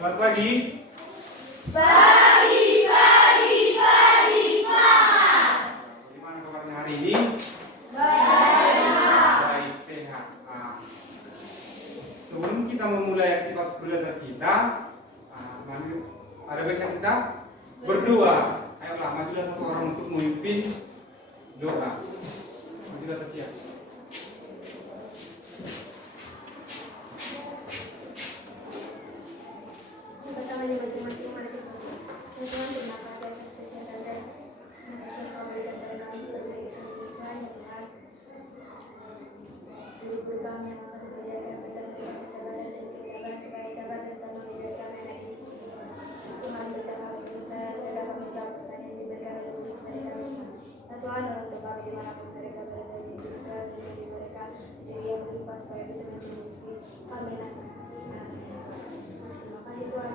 Selamat pagi. Pagi, selamat. Gimana kabarnya hari ini? Baik. Sehat. Sebelum kita memulai aktivitas belajar kita, ada baiknya kita berdoa. Ayolah, majulah satu orang untuk memimpin doa. Majulah tersiap. Pertama di masing-masing mari kita Tuhan terima kasih atas kesehatan dan mengasih kau berikan dari kami berbagai kehidupan ya Tuhan. Guru kami yang akan mengajarkan mereka dengan kesabaran dan ketabahan supaya sabar tentang mengajarkan anak ini. Tuhan berkata kita dapat menjawab pertanyaan yang diberikan oleh guru kepada kami. Dan Tuhan untuk kami dimanapun mereka berada di kita dan bagi mereka jadi yang berlimpah supaya bisa mencukupi. Amin. Terima kasih Tuhan.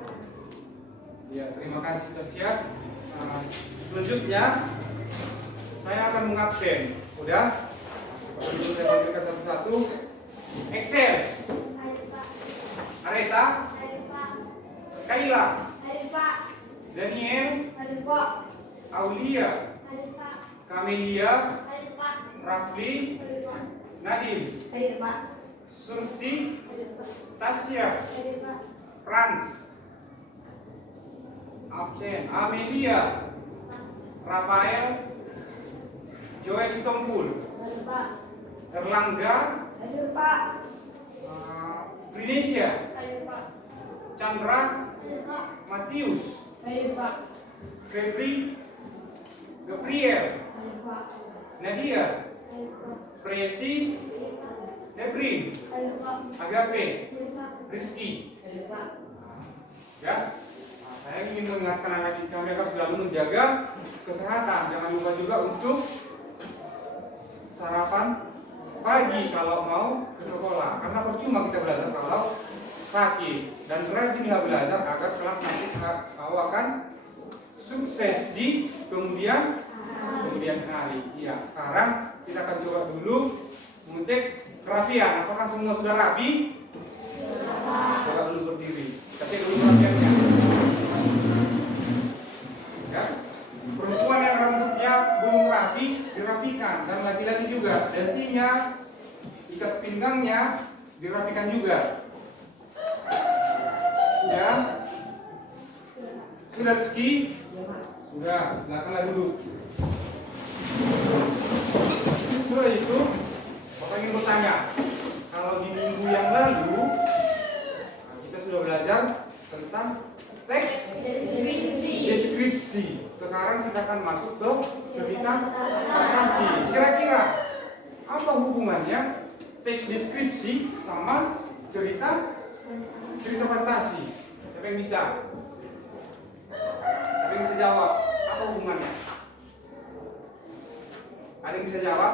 Ya, terima kasih tersiap. Selanjutnya saya akan mengabsen. Udah? Sebelum saya panggilkan satu-satu. Excel. Areta. Kaila. Daniel. Aulia. Kamelia. Rafli. Nadim. Surti. Tasya. Frans. Absen. Amelia. Rafael. Joel Sitompul. Erlangga. Prinesia. Chandra. Matius. Febri. Gabriel. Nadia. Priyati. Nebrin. Agape. Rizky. Ya. Saya ingin mengingatkan anak kita mereka selalu menjaga kesehatan. Jangan lupa juga untuk sarapan pagi kalau mau ke sekolah. Karena percuma kita belajar kalau sakit. Dan rajinlah belajar agar kelak nanti kau akan sukses di kemudian hari. Iya. Sekarang kita akan coba dulu mengecek kerapian. Apakah semua sudah rapi? Coba dulu berdiri. Kita cek dulu kerapiannya. Ya. Perempuan yang rambutnya belum rapi dirapikan, dan laki-laki juga dasinya, ikat pinggangnya dirapikan juga. Ya, sudah Rizky? Sudah, silakanlah duduk. Setelah itu, Bapak ingin bertanya, kalau di minggu yang lalu kita sudah belajar tentang teks deskripsi. Sekarang kita akan masuk ke cerita fantasi. Kira-kira apa hubungannya teks deskripsi sama cerita fantasi? Siapa yang bisa? Siapa yang bisa jawab? Apa hubungannya? Ada yang bisa jawab?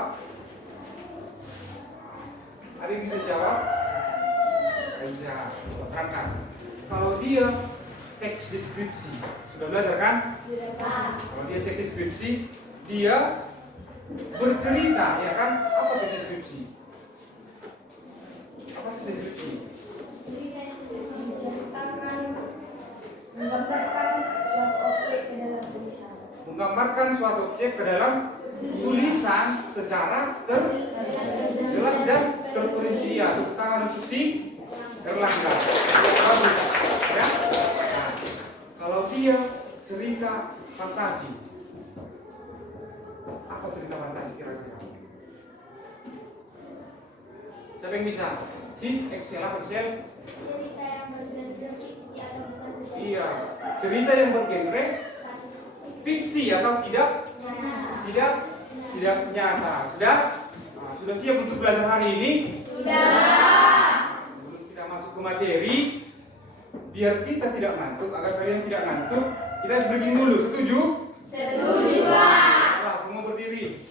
Ada yang bisa jawab? Bisa terangkan. Kalau dia teks deskripsi, sudah belajar kan? Kalau dia teks deskripsi, dia bercerita, ya kan? Apa teks deskripsi? Apa teks deskripsi? Menggambarkan suatu objek ke dalam tulisan secara jelas dan terperinci. Ya, tepuk tangan untuk si Erlangga. Bagus, ya. Nah, kalau dia cerita fantasi, apa cerita fantasi kira-kira? Siapa yang bisa? Si Excel apa Excel? Cerita yang bergenre fiksi atau bukan fiksi. Iya, cerita yang bergenre fiksi atau tidak nyata. Sudah? Nah, sudah siap untuk belajar hari ini? Sebelum kita masuk ke materi, biar kita tidak ngantuk, agar kalian tidak ngantuk, kita harus begini dulu. Setuju? Setuju, Pak. Nah, semua berdiri.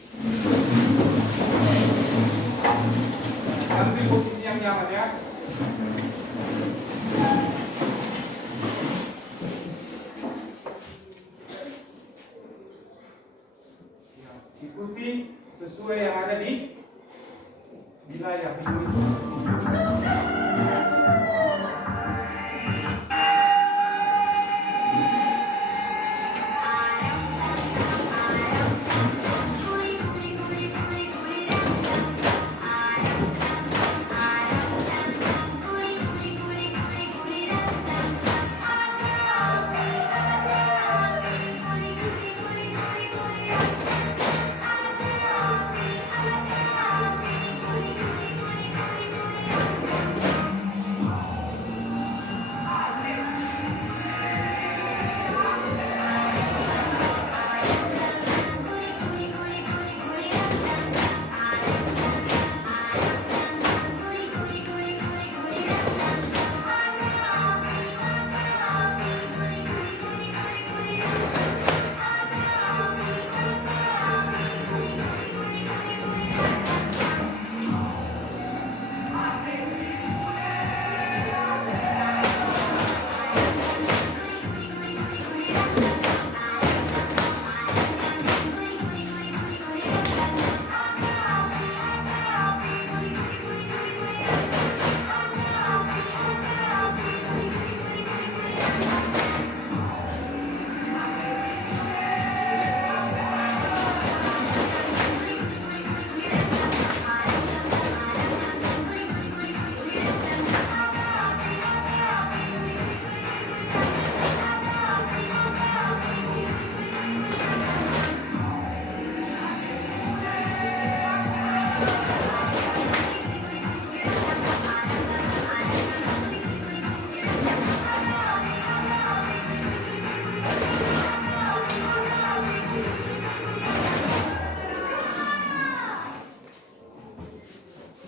Ambil posisi yang nyaman ya. Ikuti sesuai yang ada di layar video itu.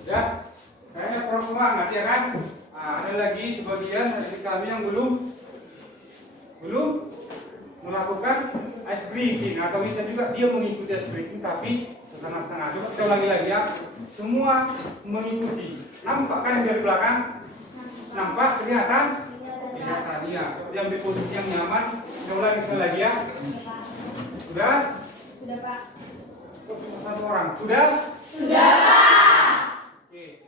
Ya, kayaknya kurang semangat ya kan? Nah, ada lagi sebagian dari kami yang belum melakukan ice breaking, atau bisa juga dia mengikuti ice breaking tapi setengah-setengah. Coba kita ulangi lagi ya. Semua mengikuti. Nampak kan yang dari belakang? Nampak? Kelihatan? Kelihatan, iya. Coba ambil posisi yang nyaman. Kita ulangi sekali lagi ya. Sudah? Sudah, Pak. Oh, cuma satu orang. Sudah? Sudah, Pak. Oke.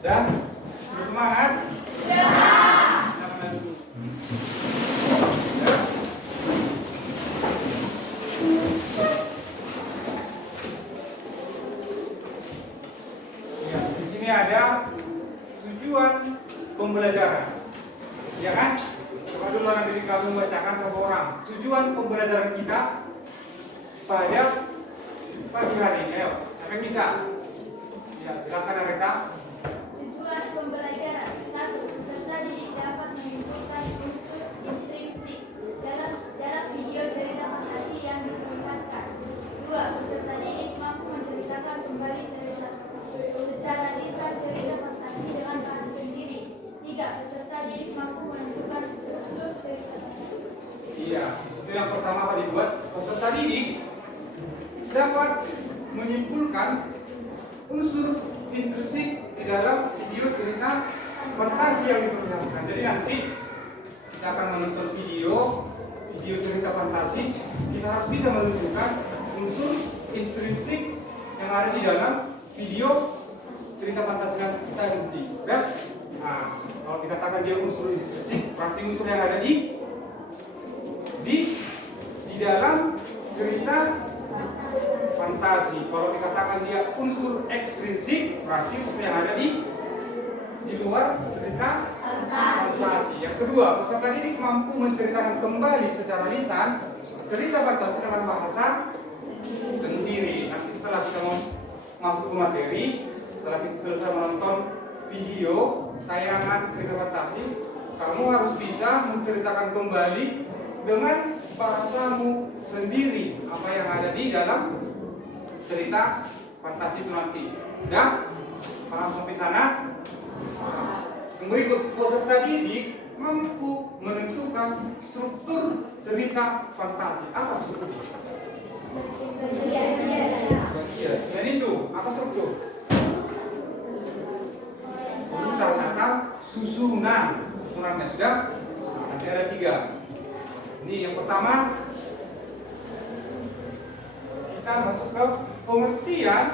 Dan bersemangat. Ya. Ya, di sini ada tujuan pembelajaran. Ya kan? Coba dulu nanti kamu bacakan satu orang. Tujuan pembelajaran kita pada pagi hari ini. Ayo, siapa yang bisa? Ya, silakan Areta. Tujuan pembelajaran. 1. Peserta didik dapat menyimpulkan unsur intrinsik dalam video cerita fantasi yang diperlihatkan. 2. Peserta didik mampu menceritakan kembali cerita secara lisan cerita fantasi dengan bahasa sendiri. 3. Peserta didik mampu menentukan struktur cerita. Iya, itu yang pertama apa dibuat? Peserta didik dapat menyimpulkan unsur intrinsik di dalam video cerita fantasi yang diperlihatkan. Jadi nanti kita akan menonton video cerita fantasi, kita harus bisa menentukan unsur intrinsik yang ada di dalam video cerita fantasi yang kita nanti. Dan nah, kalau dikatakan dia unsur intrinsik, berarti unsur yang ada di dalam cerita fantasi. Kalau dikatakan dia unsur ekstrinsik, berarti unsur yang ada di luar cerita fantasi. Yang kedua, peserta didik mampu menceritakan kembali secara lisan cerita fantasi dengan bahasa sendiri. Nanti setelah kita mau masuk ke materi, setelah kita selesai menonton video tayangan cerita fantasi, kamu harus bisa menceritakan kembali dengan bahasamu sendiri apa yang ada di dalam cerita fantasi itu nanti. Ya? Paham sampai sana? Yang berikut, peserta didik mampu menentukan struktur cerita fantasi. Apa struktur? Bagian itu apa struktur? Urusan atau susunannya sudah. Nanti ada 3. Ini yang pertama, kita masuk ke pengertian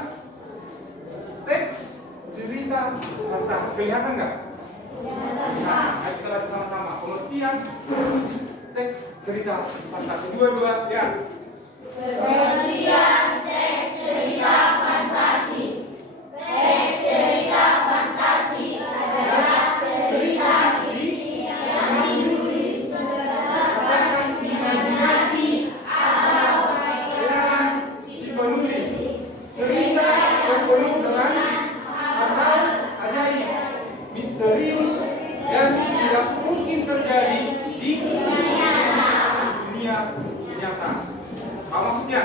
teks cerita cerita fantasi. Kelihatan nggak? Nah, ayo kita baca sama-sama. Pengertian teks cerita fantasi. Dua-dua, ya. Pengertian teks cerita fantasi. Teks cerita fantasi adalah cerita fiksi yang ditulis berdasarkan imajinasi atau khayalan Si penulis. Cerita yang penuh dengan hal ajaib, misterius, dan tidak mungkin terjadi di dunia nyata. Apa maksudnya?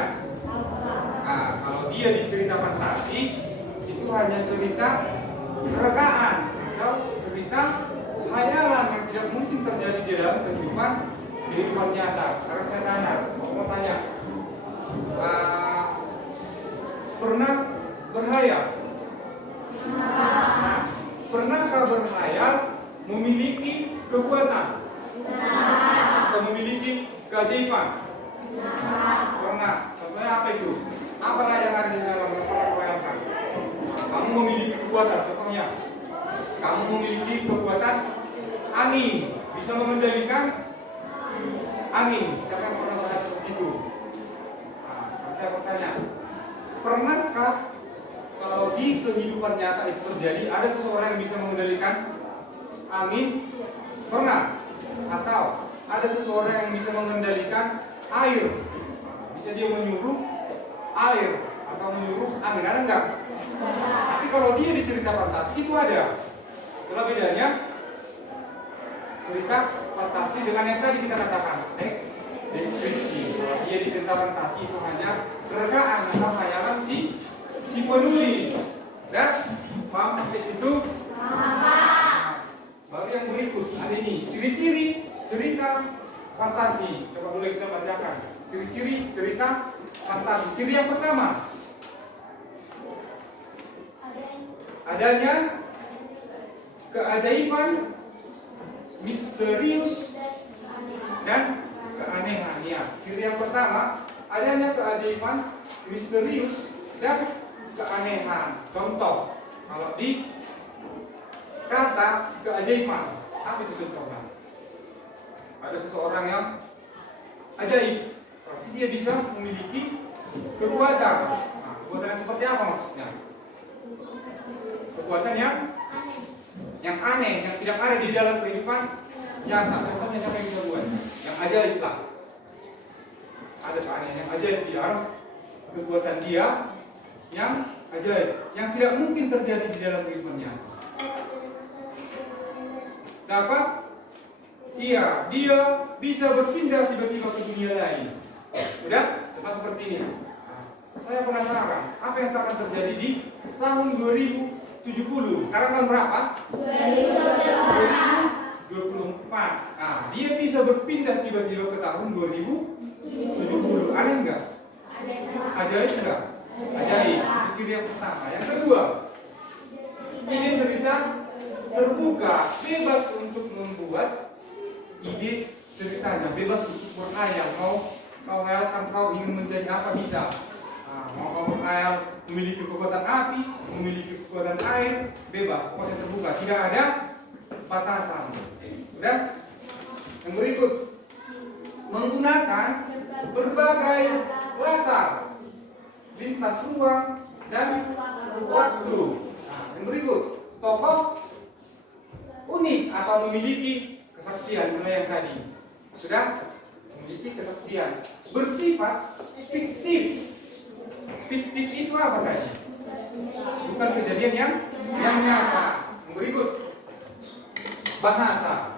Nah, kalau dia di cerita fantasi, itu hanya cerita rekaan atau cerita khayalan yang tidak mungkin terjadi di dalam kehidupan nyata. Sekarang saya tanya, mau tanya, pernah berhayal? Nah, pernahkah berhayal memiliki kekuatan? Atau memiliki keajaiban? Pernah. Contohnya apa itu? Apa yang ada di dalam yang pernah bayangkan? Kamu memiliki kekuatan, contohnya kamu memiliki kekuatan angin, bisa mengendalikan angin. Siapa yang pernah berhayal seperti itu? Nah, saya bertanya, pernahkah kalau di kehidupan nyata itu terjadi, ada seseorang yang bisa mengendalikan angin? Pernah? Atau ada seseorang yang bisa mengendalikan air? Bisa dia menyuruh air atau menyuruh angin? Ada enggak? Tapi kalau dia di cerita fantasi itu ada. Itulah bedanya cerita fantasi dengan yang tadi kita katakan deskripsi. Kalau dia di cerita fantasi itu hanya rekaan atau khayalan si penulis. Ya? Paham sampai situ? Nah, baru yang berikut ada ini ciri-ciri cerita fantasi. Coba boleh saya bacakan ciri-ciri cerita fantasi. Ciri yang pertama, adanya keajaiban, misterius, dan keanehan. Ya, ciri yang pertama, adanya keajaiban, misterius, dan keanehan. Contoh, kalau di kata keajaiban, apa itu contohnya? Ada seseorang yang ajaib, berarti dia bisa memiliki kekuatan. Nah, kekuatan yang seperti apa maksudnya? Kekuatan yang aneh, yang tidak ada di dalam kehidupan nyata. Contohnya siapa yang bisa buat? Yang ajaib lah. Ada keanehan yang ajaib di dalam kekuatan dia yang ajaib, yang tidak mungkin terjadi di dalam kehidupannya. Dapat? Iya, dia bisa berpindah tiba-tiba ke dunia lain. Udah? Contoh seperti ini. Nah, saya penasaran, apa yang akan terjadi di tahun 2070? Sekarang tahun berapa? 2024. Nah, dia bisa berpindah tiba-tiba ke tahun 2070. Aneh enggak? Ajaib enggak? Ajaib. Itu ciri yang pertama. Yang kedua, ini cerita terbuka, bebas untuk membuat ide ceritanya, bebas untuk berkhayal. Mau kau hayalkan kau ingin menjadi apa bisa. Nah, mau kau berkhayal memiliki kekuatan api, memiliki kekuatan air, bebas, pokoknya terbuka, tidak ada batasan. Udah? Yang berikut, menggunakan berbagai latar, lintas ruang dan waktu. Nah, yang berikut, tokoh unik atau memiliki kesaksian, mulai yang tadi sudah memiliki kesaksian, bersifat fiktif. Fiktif itu apa tadi? Bukan kejadian yang nyata. Yang berikut, bahasa.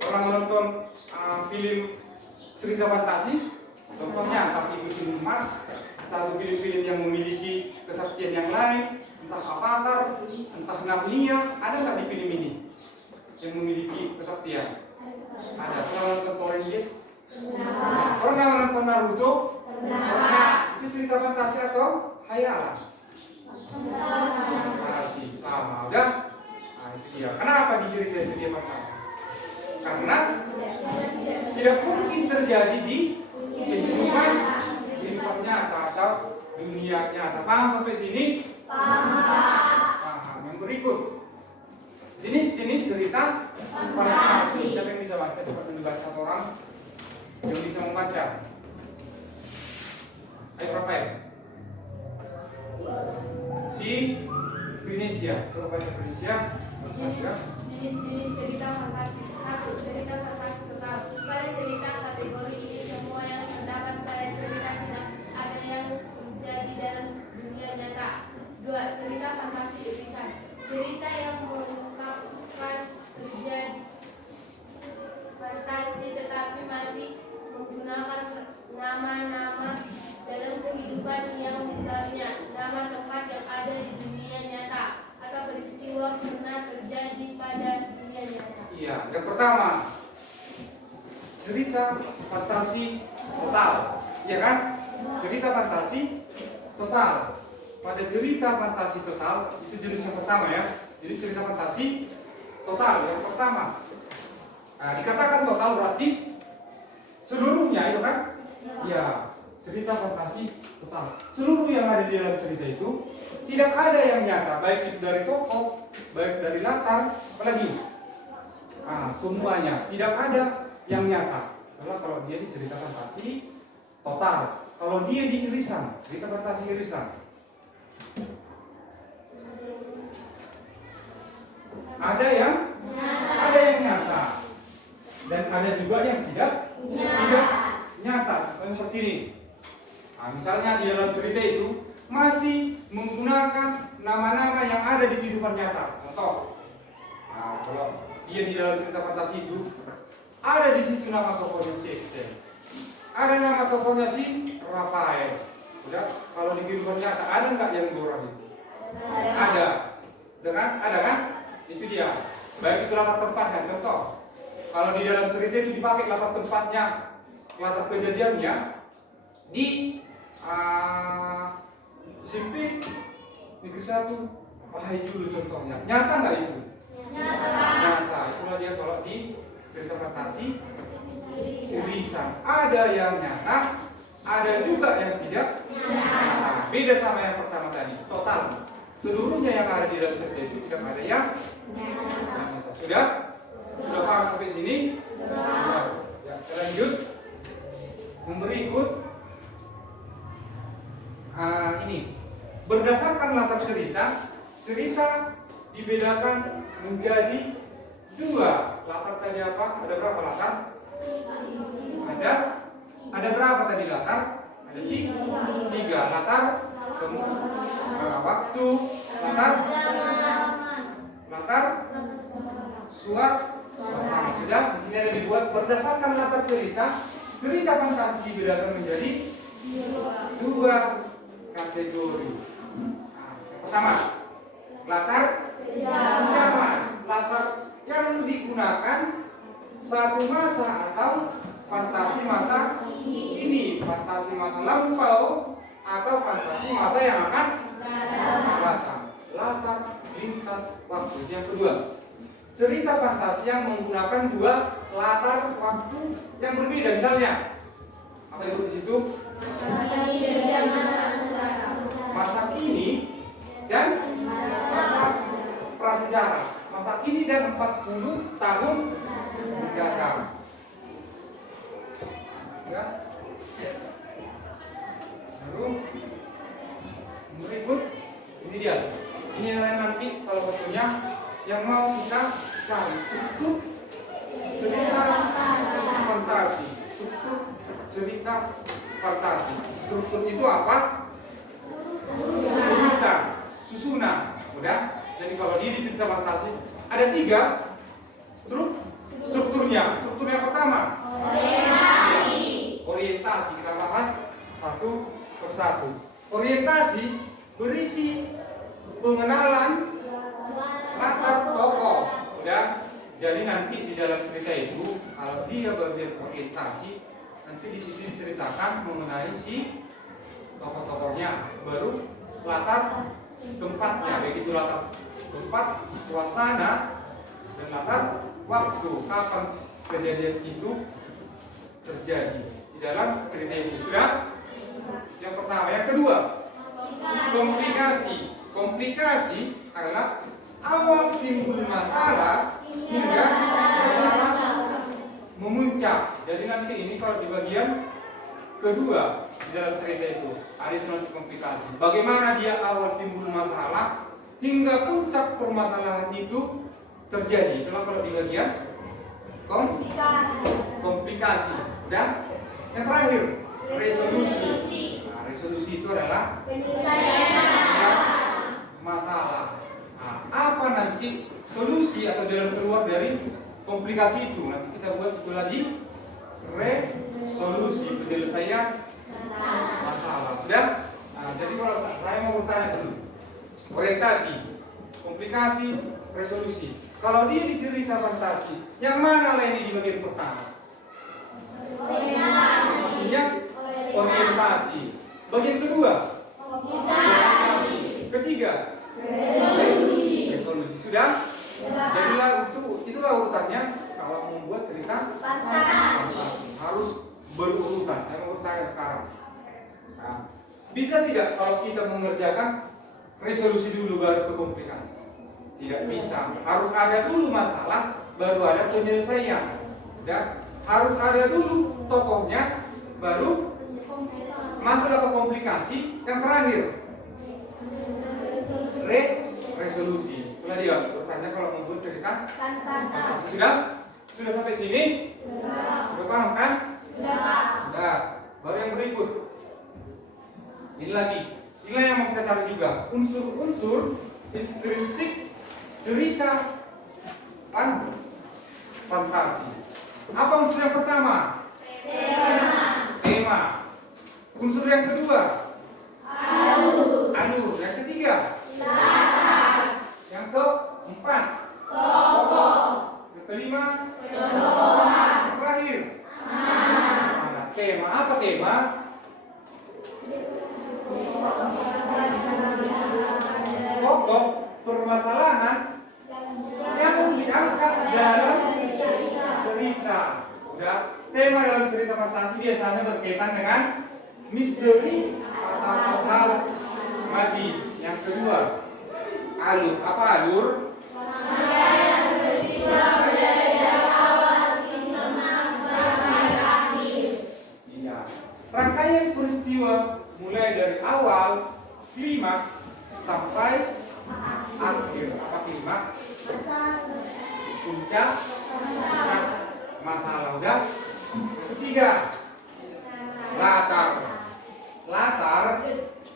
Orang menonton film cerita fantasi, contohnya entah itu film Mas, entah film-film yang memiliki kesaksian yang lain, entah Avatar, entah Narnia, ada nggak di film ini yang memiliki kesaksian? Ada. Pernah nonton Power Rangers? Pernah nonton Naruto? Pernah. Itu cerita fantasi atau khayalan? Fantasi. Sama. Udah? Nah, itu dia. Kenapa diceritain cerita fantasi? Karena tidak mungkin terjadi di kehidupan nyata atau dunia nyata. Paham sampai sini? Paham. Yang cerita fantasi. Siapa yang bisa baca? Coba tunjukkan satu orang yang bisa membaca. Ayo Rafael. Si Indonesia. Coba baca Indonesia. Jenis-jenis cerita fantasi. 1. Cerita fantasi total. Pada cerita kategori ini semua yang terdapat pada cerita tidak ada yang terjadi dalam dunia nyata. 2. Cerita fantasi irisan. Cerita yang mengungkapkan terjadi fantasi tetapi masih menggunakan nama-nama dalam kehidupan yang misalnya nama tempat yang ada di dunia nyata atau peristiwa pernah terjadi pada dunia nyata. Iya, yang pertama cerita fantasi total, ya kan? Cerita fantasi total. Pada cerita fantasi total itu jenis yang pertama ya. Jadi cerita fantasi total yang pertama. Nah, dikatakan total berarti seluruhnya, itu kan? Ya, cerita fantasi total. Seluruh yang ada di dalam cerita itu tidak ada yang nyata, baik itu dari tokoh, baik dari latar, apalagi. Nah, semuanya tidak ada yang nyata. Soalnya kalau dia di cerita fantasi total, kalau dia di irisan, cerita fantasi irisan, ada yang nyata dan ada juga yang tidak nyata. Seperti ini. Nah, misalnya di dalam cerita itu masih menggunakan nama-nama yang ada di kehidupan nyata. Contoh, nah, kalau dia di dalam cerita fantasi itu ada di situ nama tokohnya si Excel, ada nama tokohnya si Rafael. Udah, kalau di kehidupan nyata ada nggak yang dua orang itu? Ada, ada kan? Itu dia. Baik itu latar tempatnya. Contoh, kalau di dalam cerita itu dipakai latar tempatnya, latar kejadiannya di Simpit Negeri 1. Wah, itu dulu contohnya. Nyata nggak itu? Nyata. Itulah dia kalau di cerita fantasi irisan. Ada yang nyata, ada juga yang tidak nyata. Beda sama yang pertama tadi. Total. Seluruhnya yang ada di dalam cerita itu tidak ada yang nyata. Sudah? Sudah paham sampai sini? Ya, kita lanjut. Yang berikut ini. Berdasarkan latar cerita, cerita dibedakan menjadi dua. Latar tadi apa? Ada berapa latar? Ada berapa tadi latar? Ada tiga. Latar waktu, latar suasana. Sudah, di sini ada dibuat berdasarkan latar cerita. Cerita fantasi dibedakan menjadi dua kategori. Yang pertama, latar zaman. Latar yang digunakan satu masa atau fantasi masa ini, fantasi masa lampau atau fantasi masa yang akan datang. Latar lintas waktu. Yang kedua, cerita fantasi yang menggunakan dua latar waktu yang berbeda. Misalnya, apa yang di situ? Masa kini dan masa prasejarah. Masa kini dan 40 tahun mendatang. Ya. Lalu berikut ini dia. Ini nanti salah satunya yang mau kita cari, struktur cerita fantasi. Struktur cerita fantasi. Struktur itu apa? Urutan, susunan. Udah? Jadi kalau di cerita fantasi ada tiga strukturnya. Struktur yang pertama orientasi. Kita bahas satu persatu. Orientasi berisi pengenalan latar tokoh. Udah? Jadi nanti di dalam cerita itu kalau dia bagian orientasi, nanti di situ diceritakan mengenai si tokoh-tokohnya, baru latar tempatnya, begitu latar tempat, suasana, dan latar waktu kapan kejadian itu terjadi di dalam cerita itu. Sudah? Yang pertama. Yang kedua, komplikasi. Komplikasi adalah awal timbul masalah hingga masalah memuncak. Jadi nanti ini kalau di bagian kedua di dalam cerita itu ada transisi komplikasi. Bagaimana dia awal timbul masalah hingga puncak permasalahan itu terjadi. Setelah kalau di bagian komplikasi. Udah? Yang terakhir resolusi. Nah, resolusi itu adalah masalah. Nah, apa nanti solusi atau jalan keluar dari komplikasi itu? Nanti kita buat itu lagi resolusi, penyelesaian masalah. Sudah? Nah, jadi kalau saya mau bertanya dulu, orientasi, komplikasi, resolusi. Kalau dia di cerita fantasi, yang mana lah ini di bagian pertama? Maksudnya orientasi. Bagian kedua? Ketiga? Resolusi. Sudah? Jadilah itulah urutannya kalau membuat cerita fantasi. Harus berurutan. Saya mau bertanya sekarang. Nah, bisa tidak kalau kita mengerjakan resolusi dulu baru ke komplikasi? Tidak bisa. Harus ada dulu masalah baru ada penyelesaian. Dan harus ada dulu tokohnya baru masuk ke komplikasi. Yang terakhir resolusi. Itulah dia bertanya kalau membuat cerita fantasi. Sudah sampai sini? Sudah paham kan? Sudah. Baru yang berikut. Ini lagi. Inilah yang mau kita cari juga. Unsur-unsur intrinsik cerita fantasi. Apa unsur yang pertama? Tema. Unsur yang kedua? Alur. Yang ketiga? Yang keempat? Yang kelima? Yang terakhir? Tema. Apa tema? Pokok permasalahan yang diangkat dalam cerita. Udah, tema dalam cerita fantasi biasanya berkaitan dengan misteri atau hal magis. Yang kedua, alur. Apa alur? Iya. Rangkaian peristiwa mulai dari awal, klimaks sampai akhir. Apa klimaks? Puncak masalah. Udah. Ketiga, latar.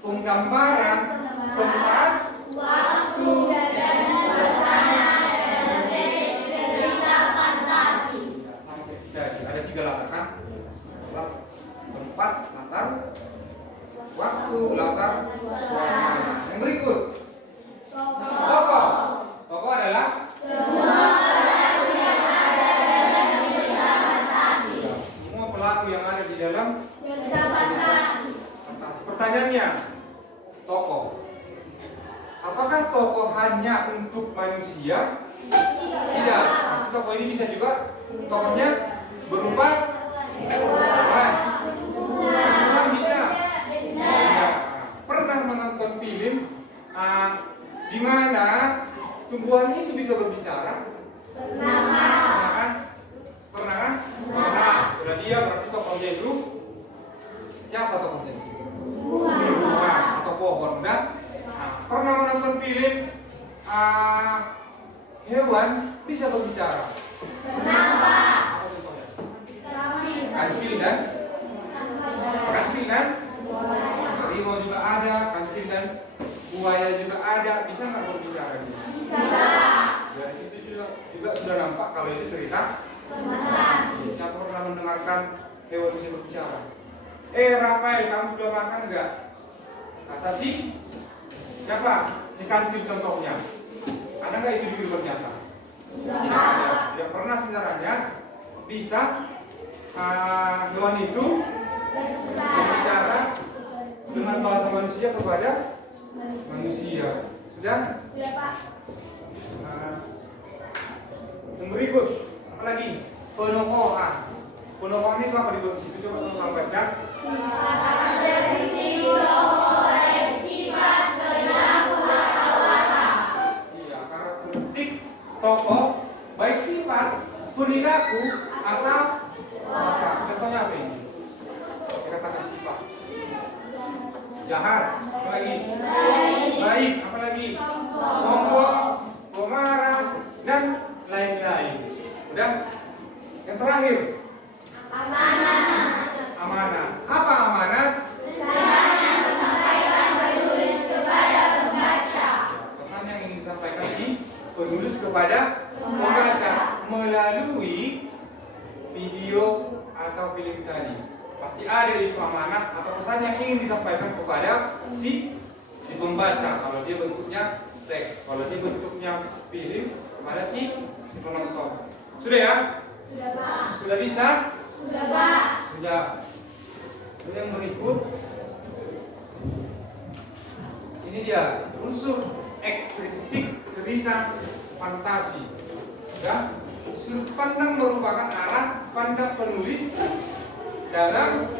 Penggambaran tempat, waktu, dan suasana dalam cerita fantasi. Ada 3 latar kan? Tempat, latar, waktu, latar, suasana. Yang berikut, tokoh. Tokoh adalah semua pelaku yang ada dalam cerita fantasi. Semua pelaku yang ada di dalam cerita fantasi. Pertanyaannya, tokoh. Apakah tokoh hanya untuk manusia? Tidak. Tokoh ini bisa juga tokohnya berupa hewan. Bisa. Pernah menonton film di mana tumbuhan itu bisa berbicara? Pernah kan? Pernah. Sudah dia berarti tokohnya itu siapa tokohnya? Buah atau pohon. Udah. Pernah menonton film hewan bisa berbicara? Kenapa? Kancil dan harimau juga ada, kancil dan buaya juga ada. Bisa nggak berbicara? Bisa. Dari situ juga sudah nampak kalau itu cerita. Siapa pernah mendengarkan hewan bisa berbicara? Rafael, kamu sudah makan enggak? Kata siapa? Si kancil contohnya. Ada nggak itu di kehidupan nyata? Tidak ada. Yang pernah sejarahnya bisa hewan itu berbicara dengan bahasa manusia kepada manusia. Sudah? Sudah, Pak. Yang berikut, apa lagi? Penokohan. Penokohan ini apa di situ? Coba teman-teman baca. Sifat dari sifat perilaku atau watak. Iya, karakteristik tokoh baik sifat, perilaku, atau apa? Contohnya apa ini? Dikatakan sifat. Jahat, apa lagi? Baik, apa lagi? Sombong, pemarah, dan lain-lain. Udah? Yang terakhir. Amanah. Apa amanah? Pesan yang ingin disampaikan di penulis kepada pembaca melalui video atau film tadi. Pasti ada di amanah atau pesan yang ingin disampaikan kepada si pembaca. Kalau dia bentuknya teks, kalau dia bentuknya film kepada si penonton. Sudah ya? Sudah, Pak. Sudah bisa? Sudah, Pak. Sudah. Lalu yang berikut, ini dia unsur ekstrinsik cerita fantasi. Ya, sudut pandang merupakan arah pandang penulis dalam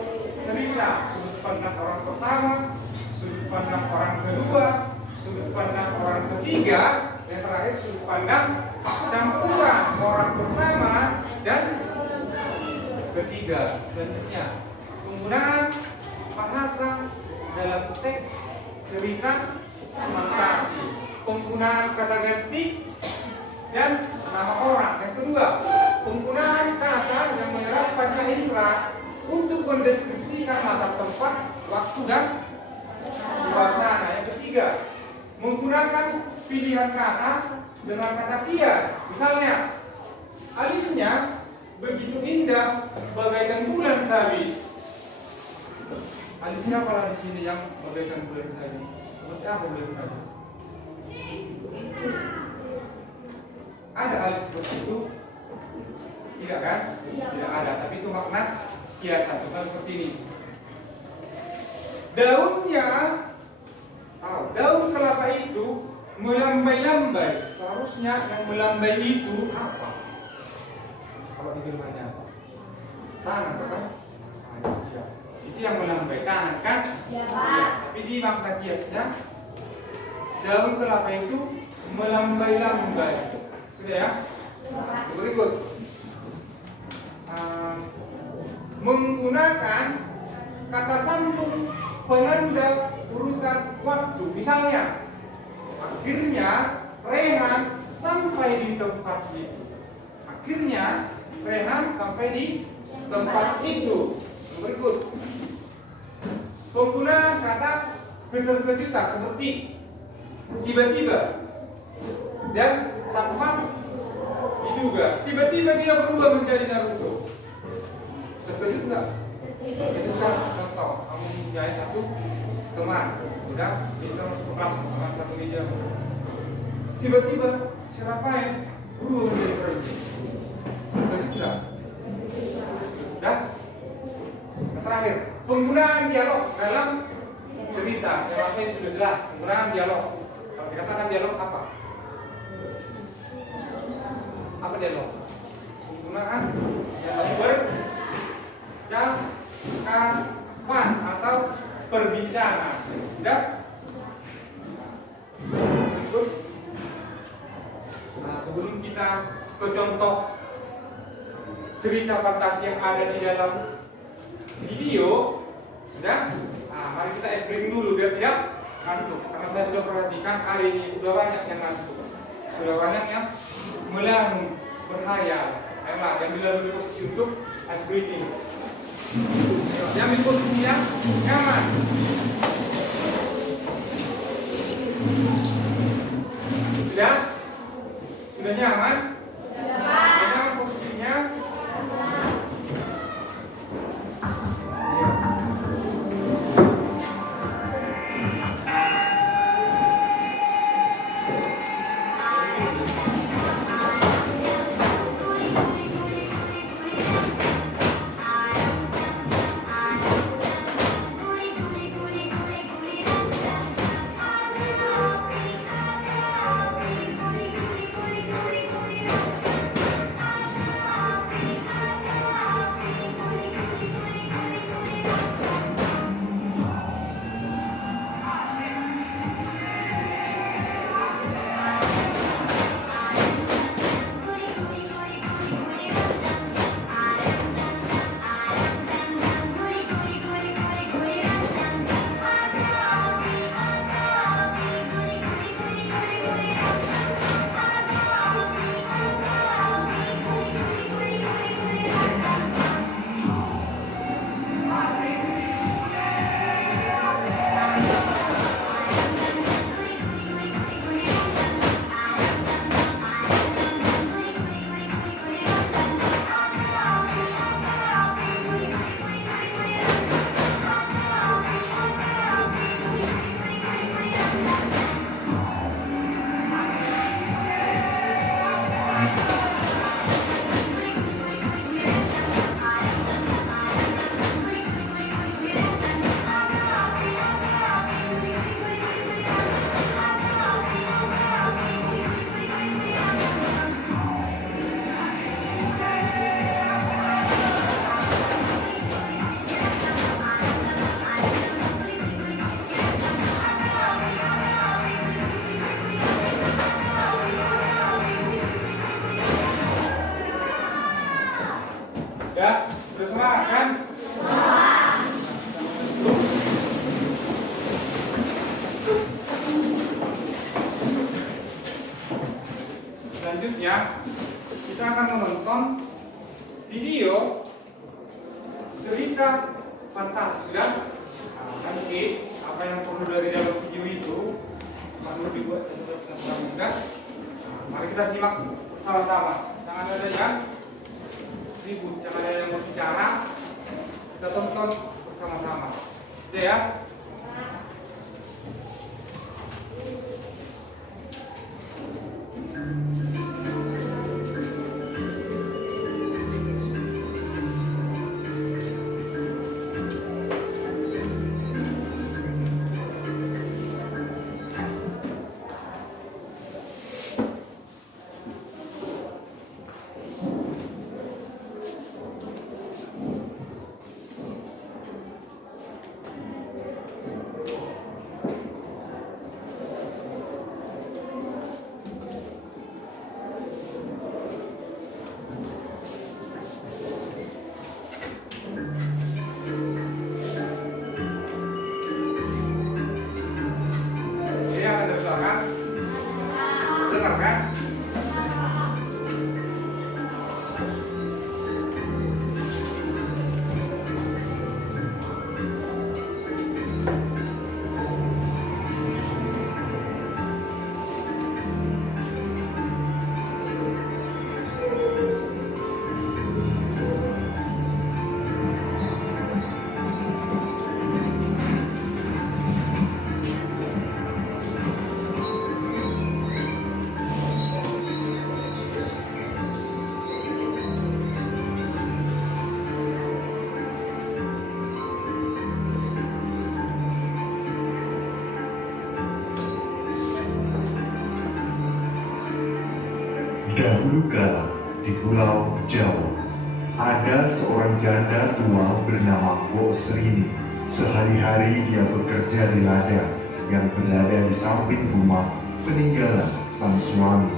cerita. Sudut pandang orang pertama, sudut pandang orang kedua, sudut pandang orang ketiga, yang terakhir sudut pandang campuran orang pertama dan ketiga. Selanjutnya, penggunaan bahasa dalam teks cerita fantasi, penggunaan kata ganti dan nama orang. Yang kedua, penggunaan kata yang menyerap panca indera untuk mendeskripsikan masa, tempat, waktu dan suasana. Yang ketiga, menggunakan pilihan kata dengan kata kias. Misalnya, alisnya begitu indah bagaikan bulan sabit. Alis siapa di sini yang bagaikan bulan sabit? Seperti apa bulan sabit? Ada alis seperti itu? Tidak kan? Tidak ada, tapi itu makna kiasan. Bukan seperti ini. Daunnya, daun kelapa itu melambai-lambai. Seharusnya yang melambai itu apa? Kalau di firmannya apa? Tangan, kan? Iya. Itu yang melambai tangan, kan? Ya, Pak. Tapi di makna kiasnya, daun kelapa itu melambai-lambai. Sudah ya? Berikut. Menggunakan kata sambung penanda urutan waktu. Misalnya, akhirnya Rehan sampai di tempat itu. Akhirnya Rehan sampai di tempat itu. Berikut. Penggunaan kata keterkejutan seperti tiba-tiba dan tanpa diduga. Tiba-tiba dia berubah menjadi Naruto. Terkejut nggak? Terkejut kan? Contoh, kamu menjahit satu teman, udah kita masuk kelas dengan satu meja. Tiba-tiba siapa yang berubah menjadi pergi? Terkejut nggak? Udah? Yang terakhir, penggunaan dialog dalam cerita. Saya rasa ini sudah jelas. Penggunaan dialog. Kalau dikatakan dialog apa? Apa dialog? Penggunaan yang bercakapan atau berbicara. Sudah? Berikut. Nah, sebelum kita ke contoh cerita fantasi yang ada di dalam video, sudah? Nah, mari kita screen dulu biar tidak ngantuk. Karena saya sudah perhatikan hari ini sudah banyak yang ngantuk, sudah banyak yang melanung, berhayal. Ayolah, ambillah dulu posisi untuk ice breathing. Ambil posisi yang nyaman. Sudah? Sudah nyaman? Sudah nyaman posisinya? Selanjutnya kita akan menonton video cerita fantasi ya. Nah, nanti apa yang perlu dari dalam video itu perlu dibuat dengan mudah. Nah, mari kita simak sama-sama. Jangan ada yang ribut, jangan ada yang berbicara. Kita tonton bersama-sama. Oke ya. Dahulu kala di Pulau Jawa, ada seorang janda tua bernama Mbok Srini. Sehari-hari dia bekerja di ladang yang berada di samping rumah peninggalan sang suami.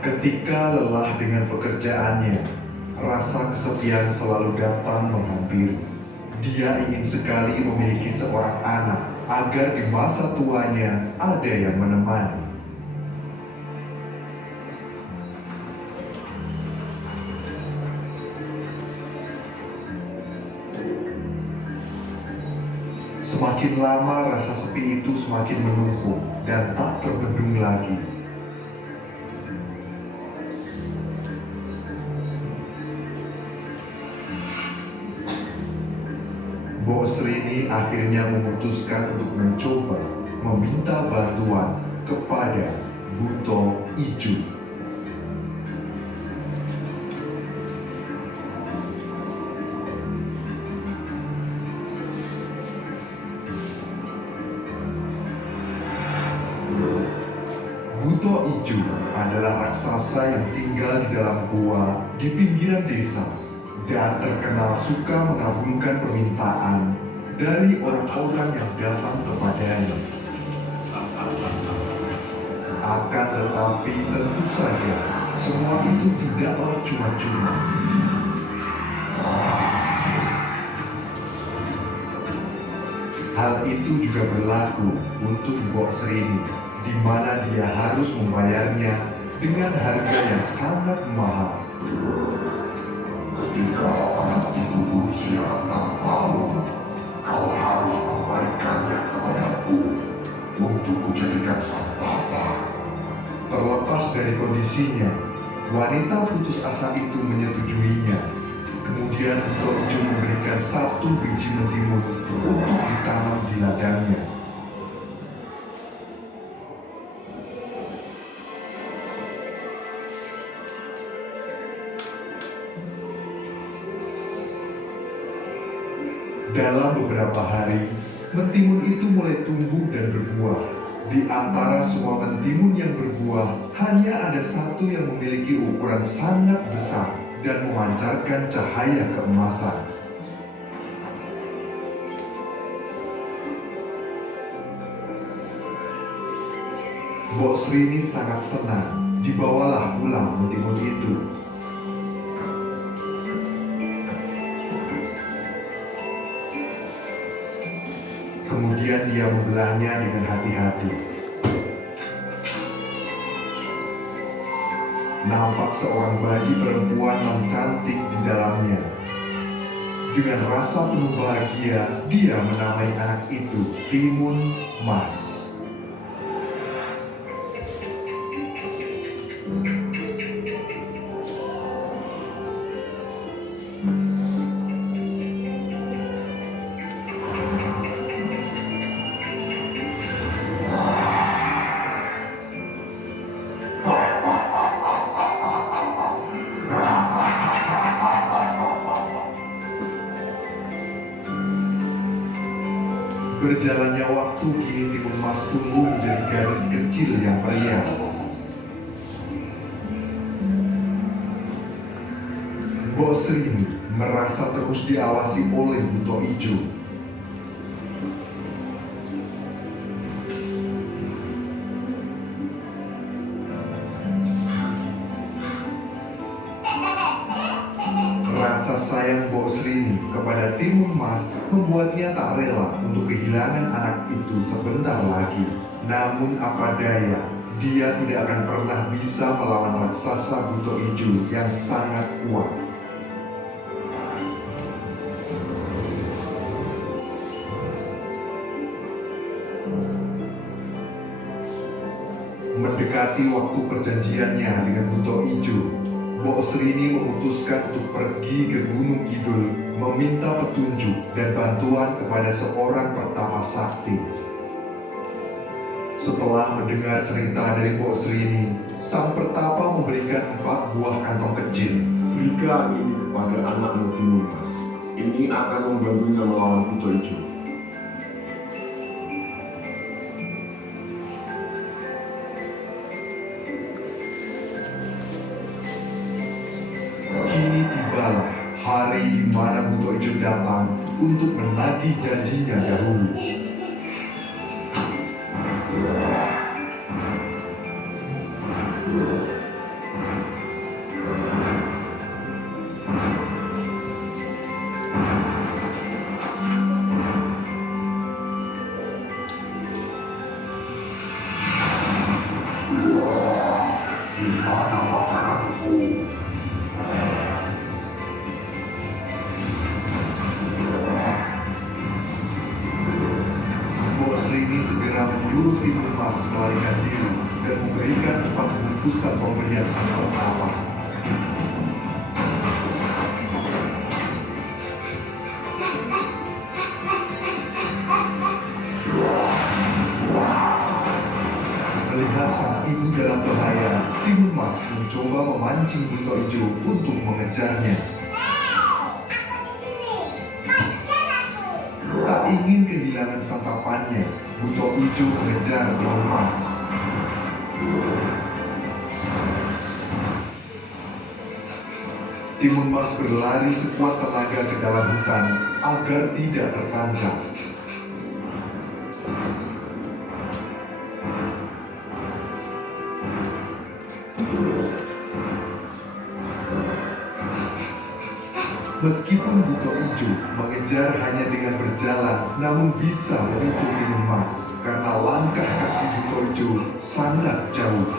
Ketika lelah dengan pekerjaannya, rasa kesepian selalu datang menghampiri. Dia ingin sekali memiliki seorang anak agar di masa tuanya ada yang menemani. Semakin lama rasa sepi itu semakin menumpuk dan tak terbendung lagi. Mbok Srini akhirnya memutuskan untuk mencoba meminta bantuan kepada Buto Ijo. Buto Ijo adalah raksasa yang tinggal di dalam gua di pinggiran desa dan terkenal suka mengabulkan permintaan dari orang-orang yang datang kepadanya. Akan tetapi tentu saja semua itu tidaklah cuma-cuma. Hal itu juga berlaku untuk Mbok Srini, di mana dia harus membayarnya dengan harga yang sangat mahal. Ketika anak itu berusia 6 tahun, kau harus memberikannya kepadaku untuk kujadikan santapa. Terlepas dari kondisinya, wanita putus asa itu menyetujuinya. Kemudian Buto Ijo memberikan 1 biji mentimun untuk ditanam di ladangnya. Dalam beberapa hari, mentimun itu mulai tumbuh dan berbuah, Di antara semua mentimun yang berbuah, hanya ada satu yang memiliki ukuran sangat besar dan memancarkan cahaya keemasan. Mbok Srini sangat senang. Dibawalah pulang mentimun itu. Kemudian dia membelahnya dengan hati-hati. Nampak seorang bayi perempuan yang cantik di dalamnya. Dengan rasa penuh bahagia, dia menamai anak itu Timun Mas. Berjalannya waktu, kini Timun Mas tumbuh menjadi gadis kecil yang periang. Mbok Srini merasa terus diawasi oleh Buto Ijo. Rasa sayang Mbok Srini kepada Timun Mas membuatnya tak rela untuk kehilangan anak itu sebentar lagi. Namun apa daya, dia tidak akan pernah bisa melawan raksasa Buto Ijo yang sangat kuat. Mendekati waktu perjanjiannya dengan Buto Ijo, Mbok Srini memutuskan untuk pergi ke Gunung Kidul meminta petunjuk dan bantuan kepada seorang pertapa sakti. Setelah mendengar cerita dari Mbok Srini, sang pertapa memberikan 4 buah kantong kecil. Berikan ini kepada anakmu Timun Mas. Ini akan membantunya melawan Buto Ijo. Kini tibalah hari di mana Buto Ijo datang untuk menagih janjinya dahulu. Di mana makananku? Mbok Srini segera menyuruh Timun Mas melarikan diri dan memberikan 4 bungkusan pemberian sang pertapa. Melihat sang ibu dalam bahaya, Timun Mas mencoba memancing Buto Ijo untuk mengejarnya. Tak ingin kehilangan santapannya, Buto Ijo mengejar Timun Mas. Timun Mas berlari sekuat tenaga ke dalam hutan agar tidak tertangkap. Meskipun Buto Ijo mengejar hanya dengan berjalan, namun bisa menyusul Timun Mas karena langkah kaki Buto Ijo sangat jauh.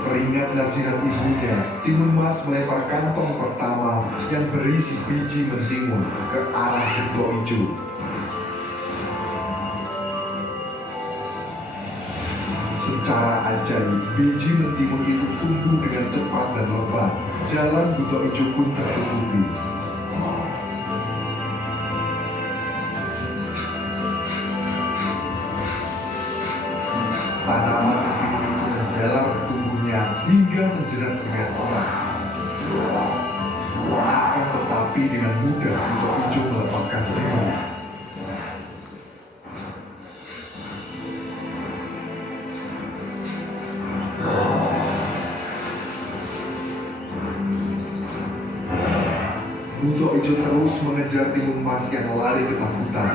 Teringat nasihat ibunya, Timun Mas melempar kantong pertama yang berisi biji mentimun ke arah Buto Ijo. Secara ajaib, biji mentimun itu tumbuh dengan cepat dan lebat. Jalan Buto Ijo pun tertutupi. Tanaman mentimun itu menjalar ke tubuhnya hingga menjerat dengan erat. Akan tetapi dengan mudah Buto Ijo melepaskan diri. Buto Ijo terus mengejar timun mas yang lari ketakutan.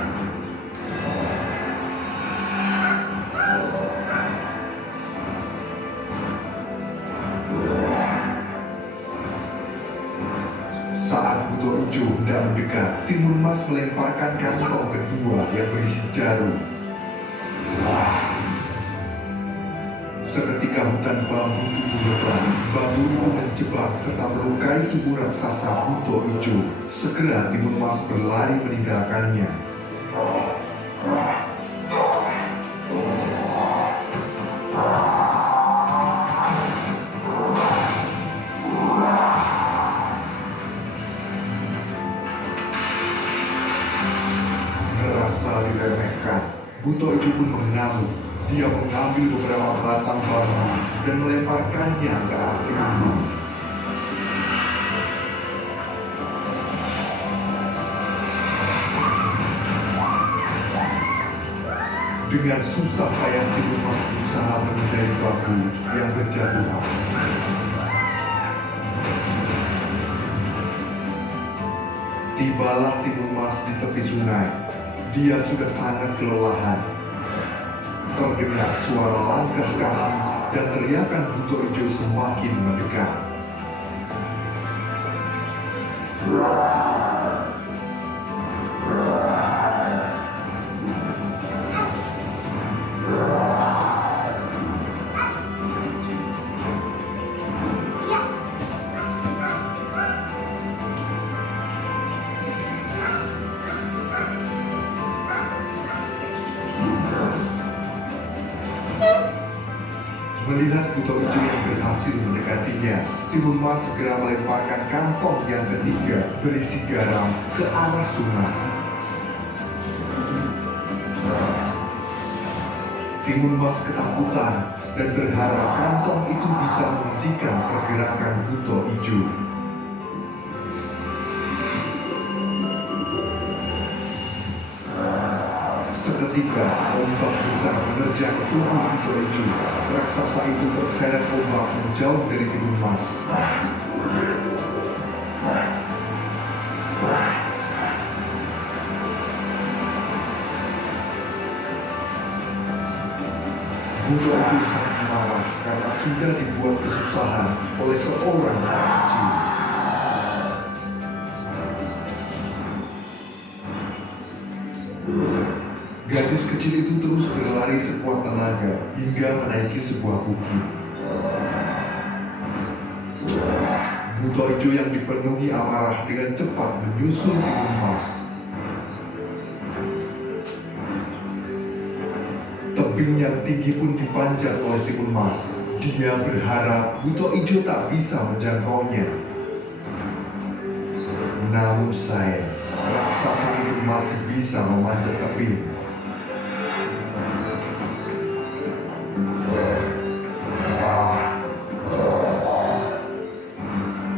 Saat Buto Ijo hendak mendekat, timun mas melemparkan kantong kedua yang berisi jarum. Seketika hutan bambu tumbuh lebat, bambu itu menjebak serta melukai tubuh raksasa Buto Ijo. Segera timun mas berlari meninggalkannya. Merasa diremehkan, Buto Ijo pun mengamuk. Dia mengambil beberapa batang bambu dan melemparkannya ke arah timun mas. Dengan susah payah timun mas berusaha menghindari bambu yang berjatuhan. Tibalah timun mas di tepi sungai. Dia sudah sangat kelelahan. Terdengar suara langkah kaki dan teriakan Buto Ijo semakin mendekat. Melihat Buto Ijo yang berhasil mendekatinya, timun mas segera melemparkan kantong yang ketiga berisi garam ke arah sungai. Timun mas ketakutan dan berharap kantong itu bisa menghentikan pergerakan Buto Ijo. Seketika ombak besar menerjang tubuh Buto Ijo. Raksasa itu terseret ombak menjauh dari timun mas. Buto Ijo sangat marah karena sudah dibuat kesusahan oleh seorang anak kecil. Gadis kecil itu terus berlari sekuat tenaga hingga menaiki sebuah bukit. Buto Ijo yang dipenuhi amarah dengan cepat menyusul timun mas. Tebing yang tinggi pun dipanjat oleh timun mas. Dia berharap Buto Ijo tak bisa menjangkaunya. Namun sayang, raksasa itu masih bisa memanjat tebing.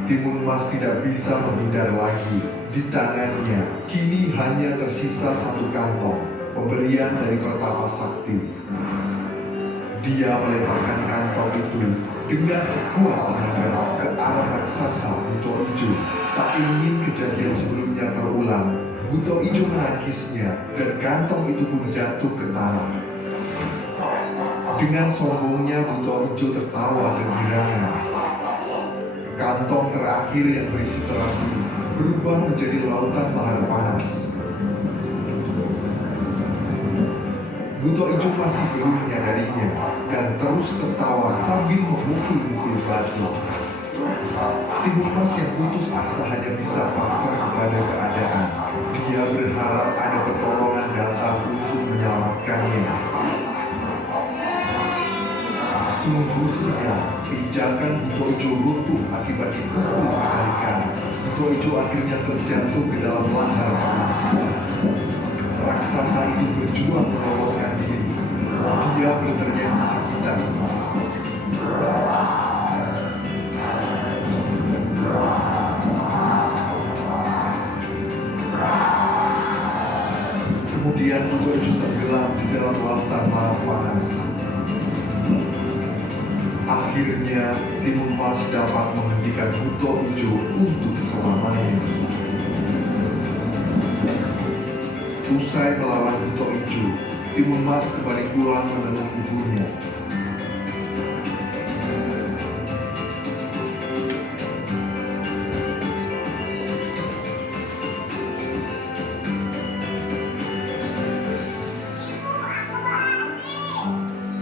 Timun mas tidak bisa menghindar lagi. Di tangannya kini hanya tersisa satu kantong, pemberian dari Pertapa Sakti. Dia melemparkan kantong itu dengan sekuat tenaga ke arah raksasa Buto Ijo. Tak ingin kejadian sebelumnya terulang, Buto Ijo menangkisnya dan kantong itu pun jatuh ke tanah. Dengan sombongnya Buto Ijo tertawa kegirangan. Kantong terakhir yang berisi terasi berubah menjadi lautan lahar panas. Buto Ijo masih belum menyadarinya dan terus tertawa sambil memukul-mukul batu. Timun mas yang putus asa hanya bisa pasrah kepada keadaan. Dia berharap ada pertolongan datang untuk menyelamatkannya. Sungguh sial, pijakan Buto Ijo runtuh akibat dipukul berkali-kali. Buto Ijo akhirnya terjatuh ke dalam lahar panas. Raksasa itu berjuang meloloskan diri. Dia berteriak kesakitan. Kemudian Buto Ijo tenggelam di dalam lautan lahar panas. Akhirnya timun mas dapat menghentikan Buto Ijo untuk selamanya. Usai melawan Buto Ijo, Timun Mas kembali pulang menenun ibunya.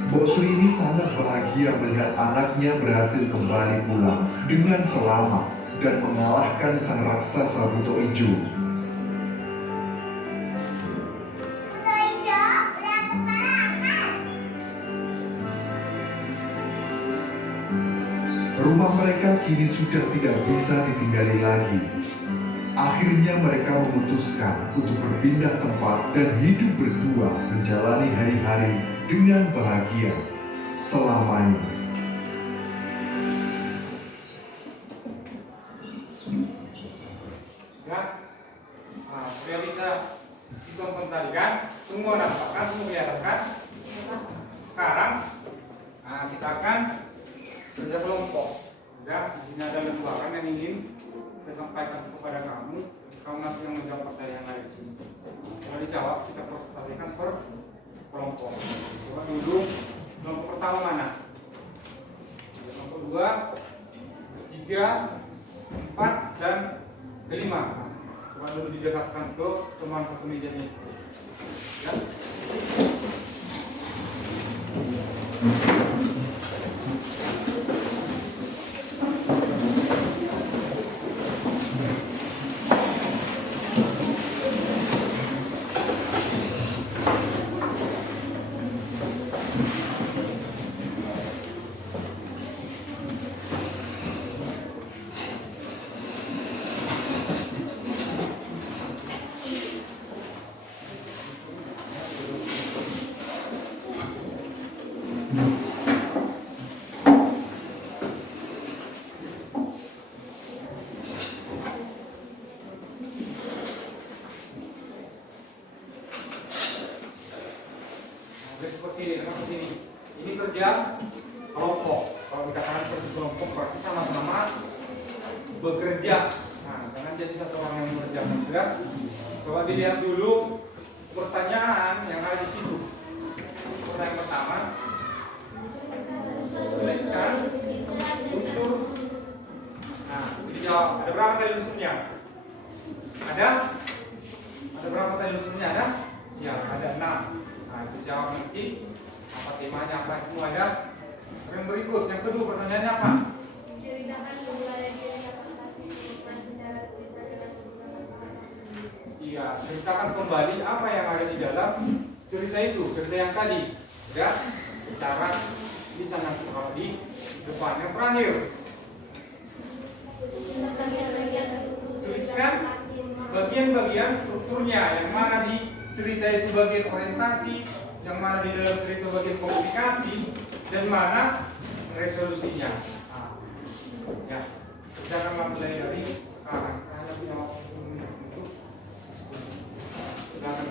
Mbok Sri ini sangat bahagia melihat anaknya berhasil kembali pulang dengan selamat dan mengalahkan sang raksasa Buto Ijo. Rumah mereka kini sudah tidak bisa ditinggali lagi. Akhirnya mereka memutuskan untuk berpindah tempat dan hidup berdua menjalani hari-hari dengan bahagia selamanya. Ya, nah, sudah bisa ditonton tadi kan? Semua nampak kan? Semua kelihatan kan? Sekarang, nah, kita akan kerja kelompok. Ya, di sini ada dua kan yang ingin saya sampaikan kepada kamu. Kamu nanti yang menjawab pertanyaan lain di sini. Kalau dijawab, kita presentasikan per kelompok. Coba dulu kelompok pertama mana? Kelompok 2, 3, 4, dan kelima. Coba dulu didekatkan ke teman satu meja ini. Ya. Seperti ini. Ini kerja kelompok. Kalau dikatakan kerja kelompok berarti sama-sama bekerja. Nah, jangan jadi satu orang yang mengerjakan. Sudah. Coba dilihat dulu pertanyaan yang ada di situ. Pertanyaan pertama, tuliskan unsur. Nah, dijawab. Ada berapa tadi unsurnya? Ada berapa tadi unsurnya? Ada? Ya, ada 6. Nah, itu jawab nanti apa temanya, apa itu ada. Yang berikut, yang kedua pertanyaannya apa? Ceritakan keberadaan cerita fantasi secara tulisan dengan menggunakan bahasa sendiri. Iya, ceritakan kembali apa yang ada di dalam cerita itu, cerita yang tadi. Ya, secara bisa nanti kalau di depan. Yang terakhir, tuliskan bagian-bagian strukturnya, yang mana di cerita itu bagian orientasi, yang mana di dalam cerita bagian komunikasi, dan mana resolusinya. Nah, ya, jangan mulai dari sekarang. Hanya punya waktu 10 menit untuk diskusi. Silakan.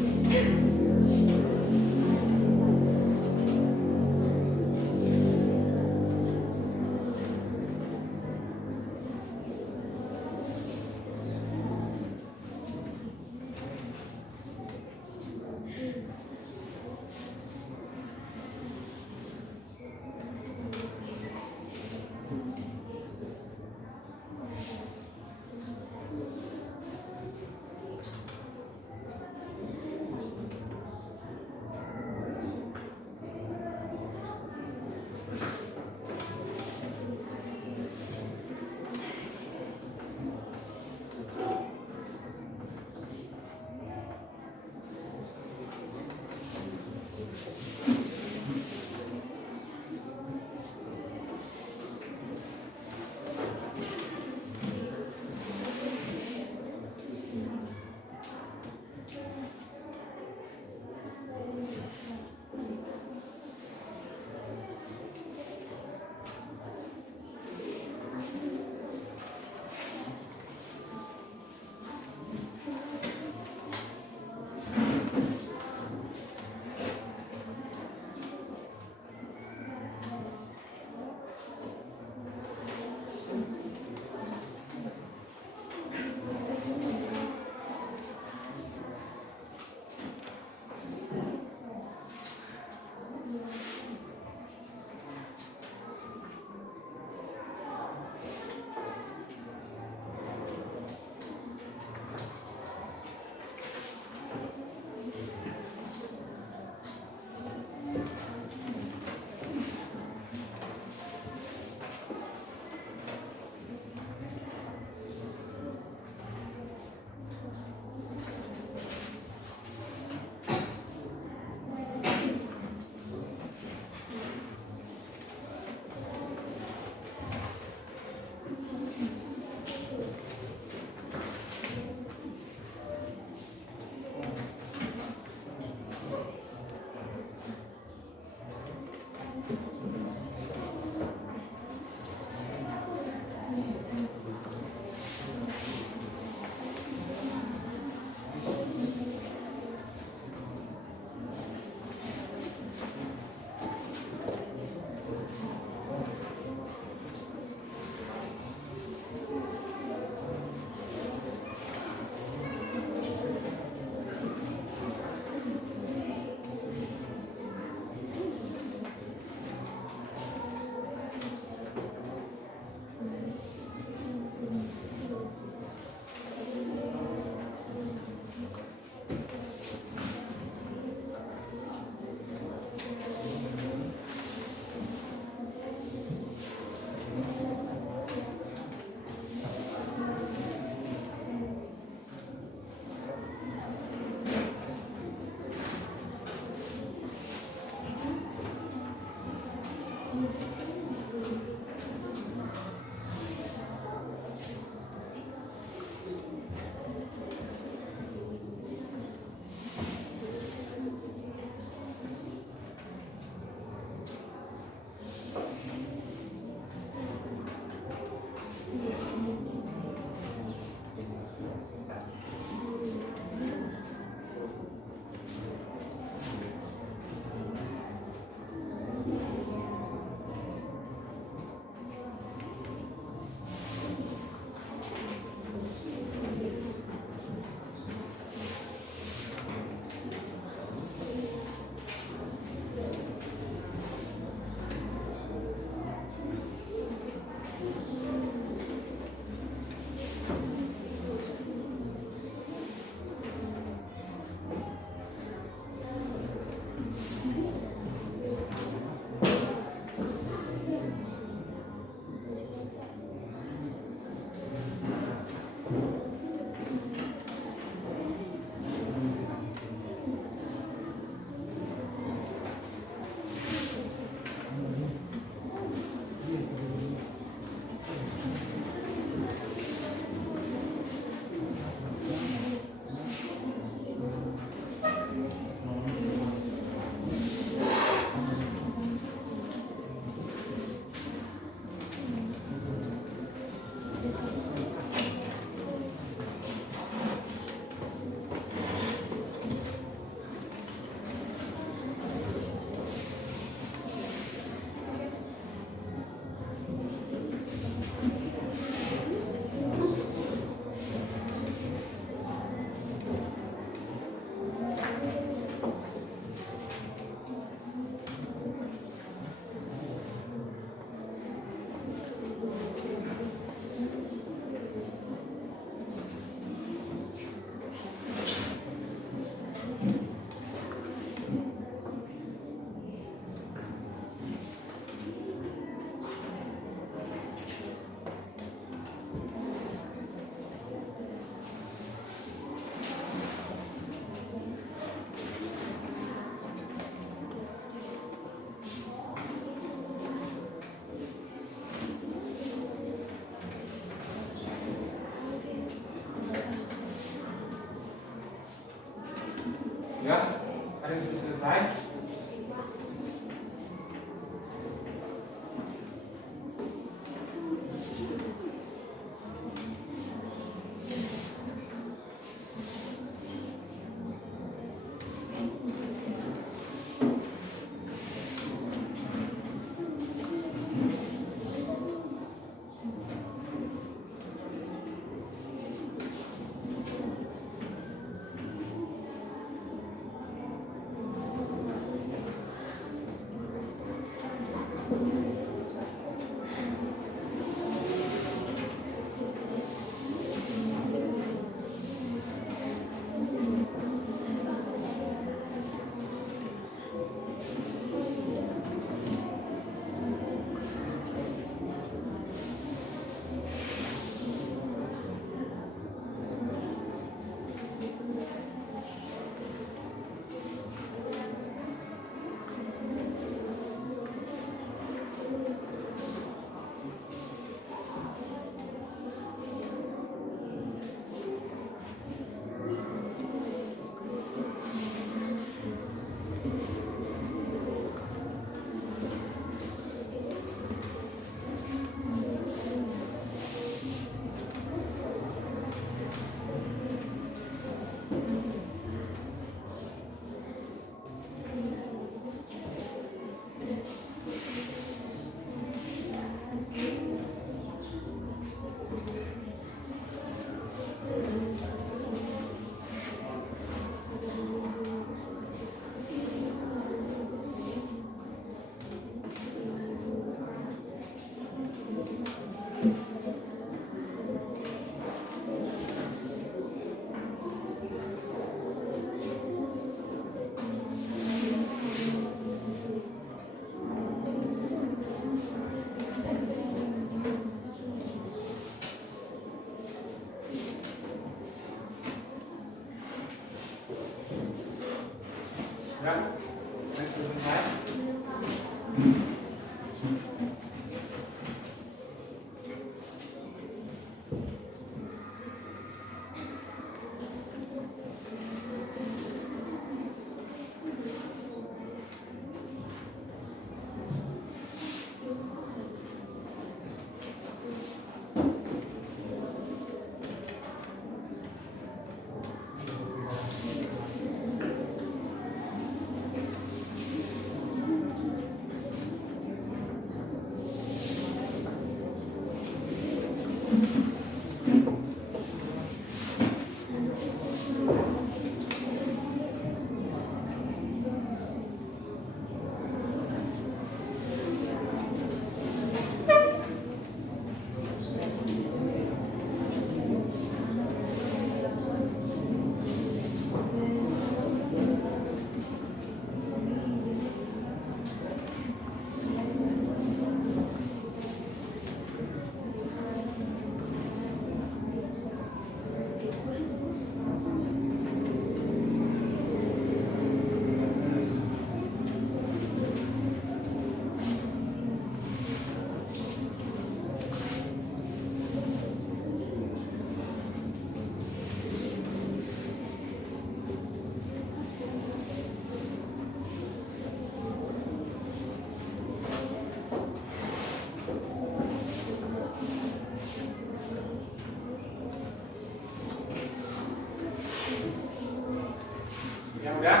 Yang udah?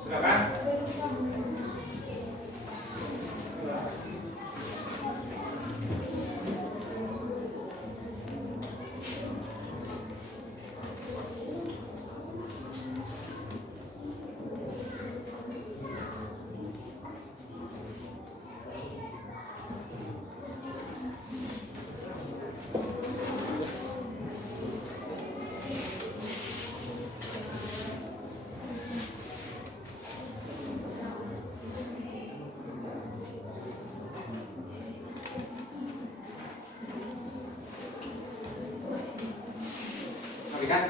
Sudah kan? Oke kan?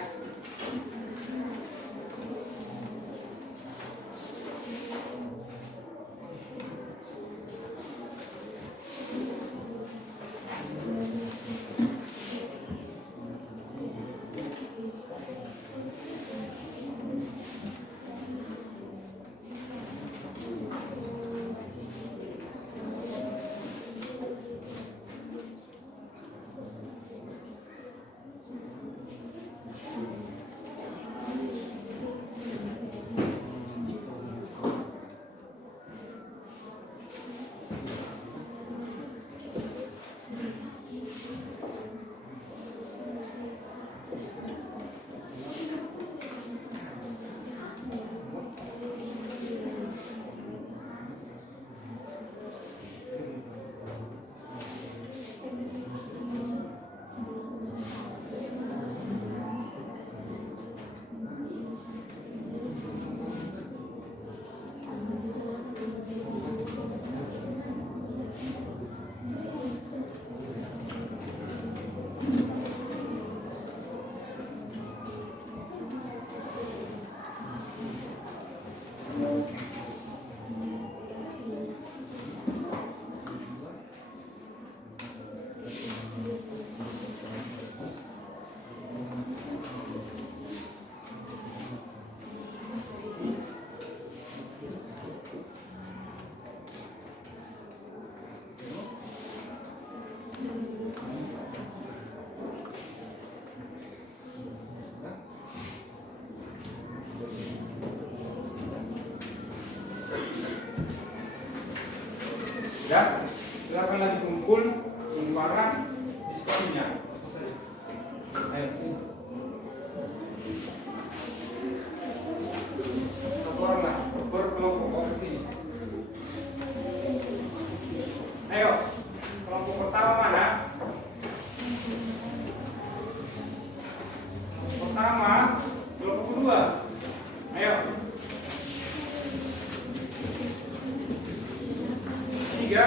Ya, silakan lagi kumpul, kumparan, diskusinya. Ayo, sini. Satu orang lah, berkelompok ke sini. Ayo, kelompok pertama mana? Pertama, kelompok kedua. Ayo. Tiga.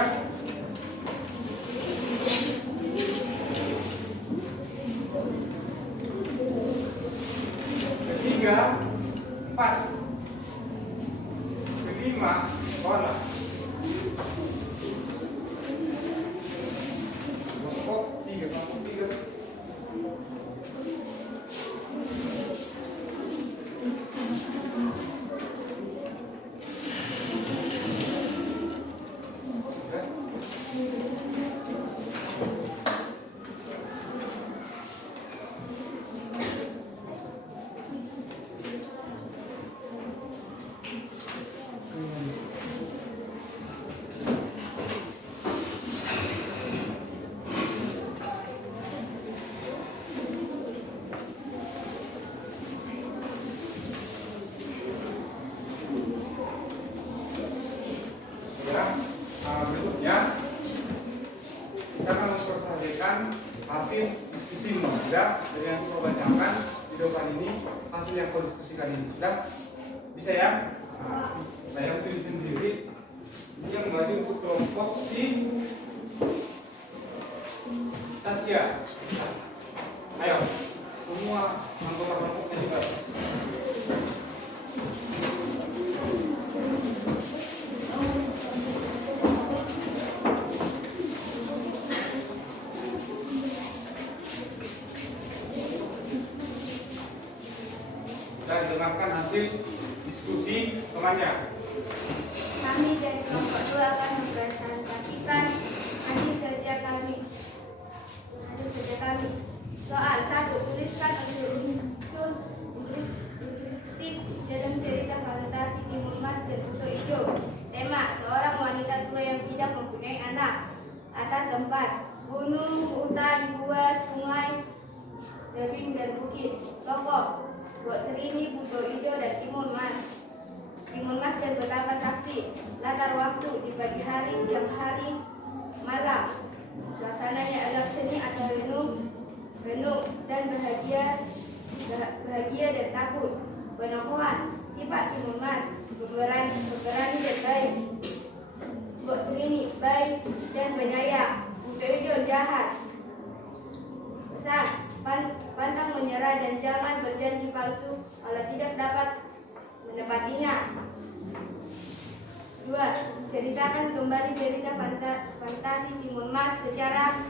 hasil diskusimu. Sudah, dari yang kau bacakan di depan ini hasil yang kau diskusikan ini. Sudah, bisa ya? Nah, yang pilih sendiri ini yang maju untuk kelompok si Tasya. Ayo, semua anggota kelompoknya juga. Dan dengarkan hasil diskusi temannya. Kami dari kelompok 2 akan mempresentasikan hasil kerja kami. Soal 1. Tuliskan unsur intrinsik dalam cerita fantasi Timun Mas dan Buto Ijo. Tema: seorang wanita tua yang tidak mempunyai anak. Latar tempat: gunung, hutan, gua, sungai, tebing dan bukit. Tokoh: Mbok Serini, Buto Ijo dan Timun Mas. Timun Mas dan Betapa Sakti. Latar waktu: di pagi hari, siang hari, malam. Suasananya adalah seni atau renung dan bahagia dan takut. Penokohan: sifat Timun Mas pemberani dan baik. Mbok Serini baik dan penyayang. Buto Ijo jahat. Pesan: pantang menyerah dan jangan berjanji palsu kalau tidak dapat menepatinya. 2. Ceritakan kembali cerita fantasi Timun Mas secara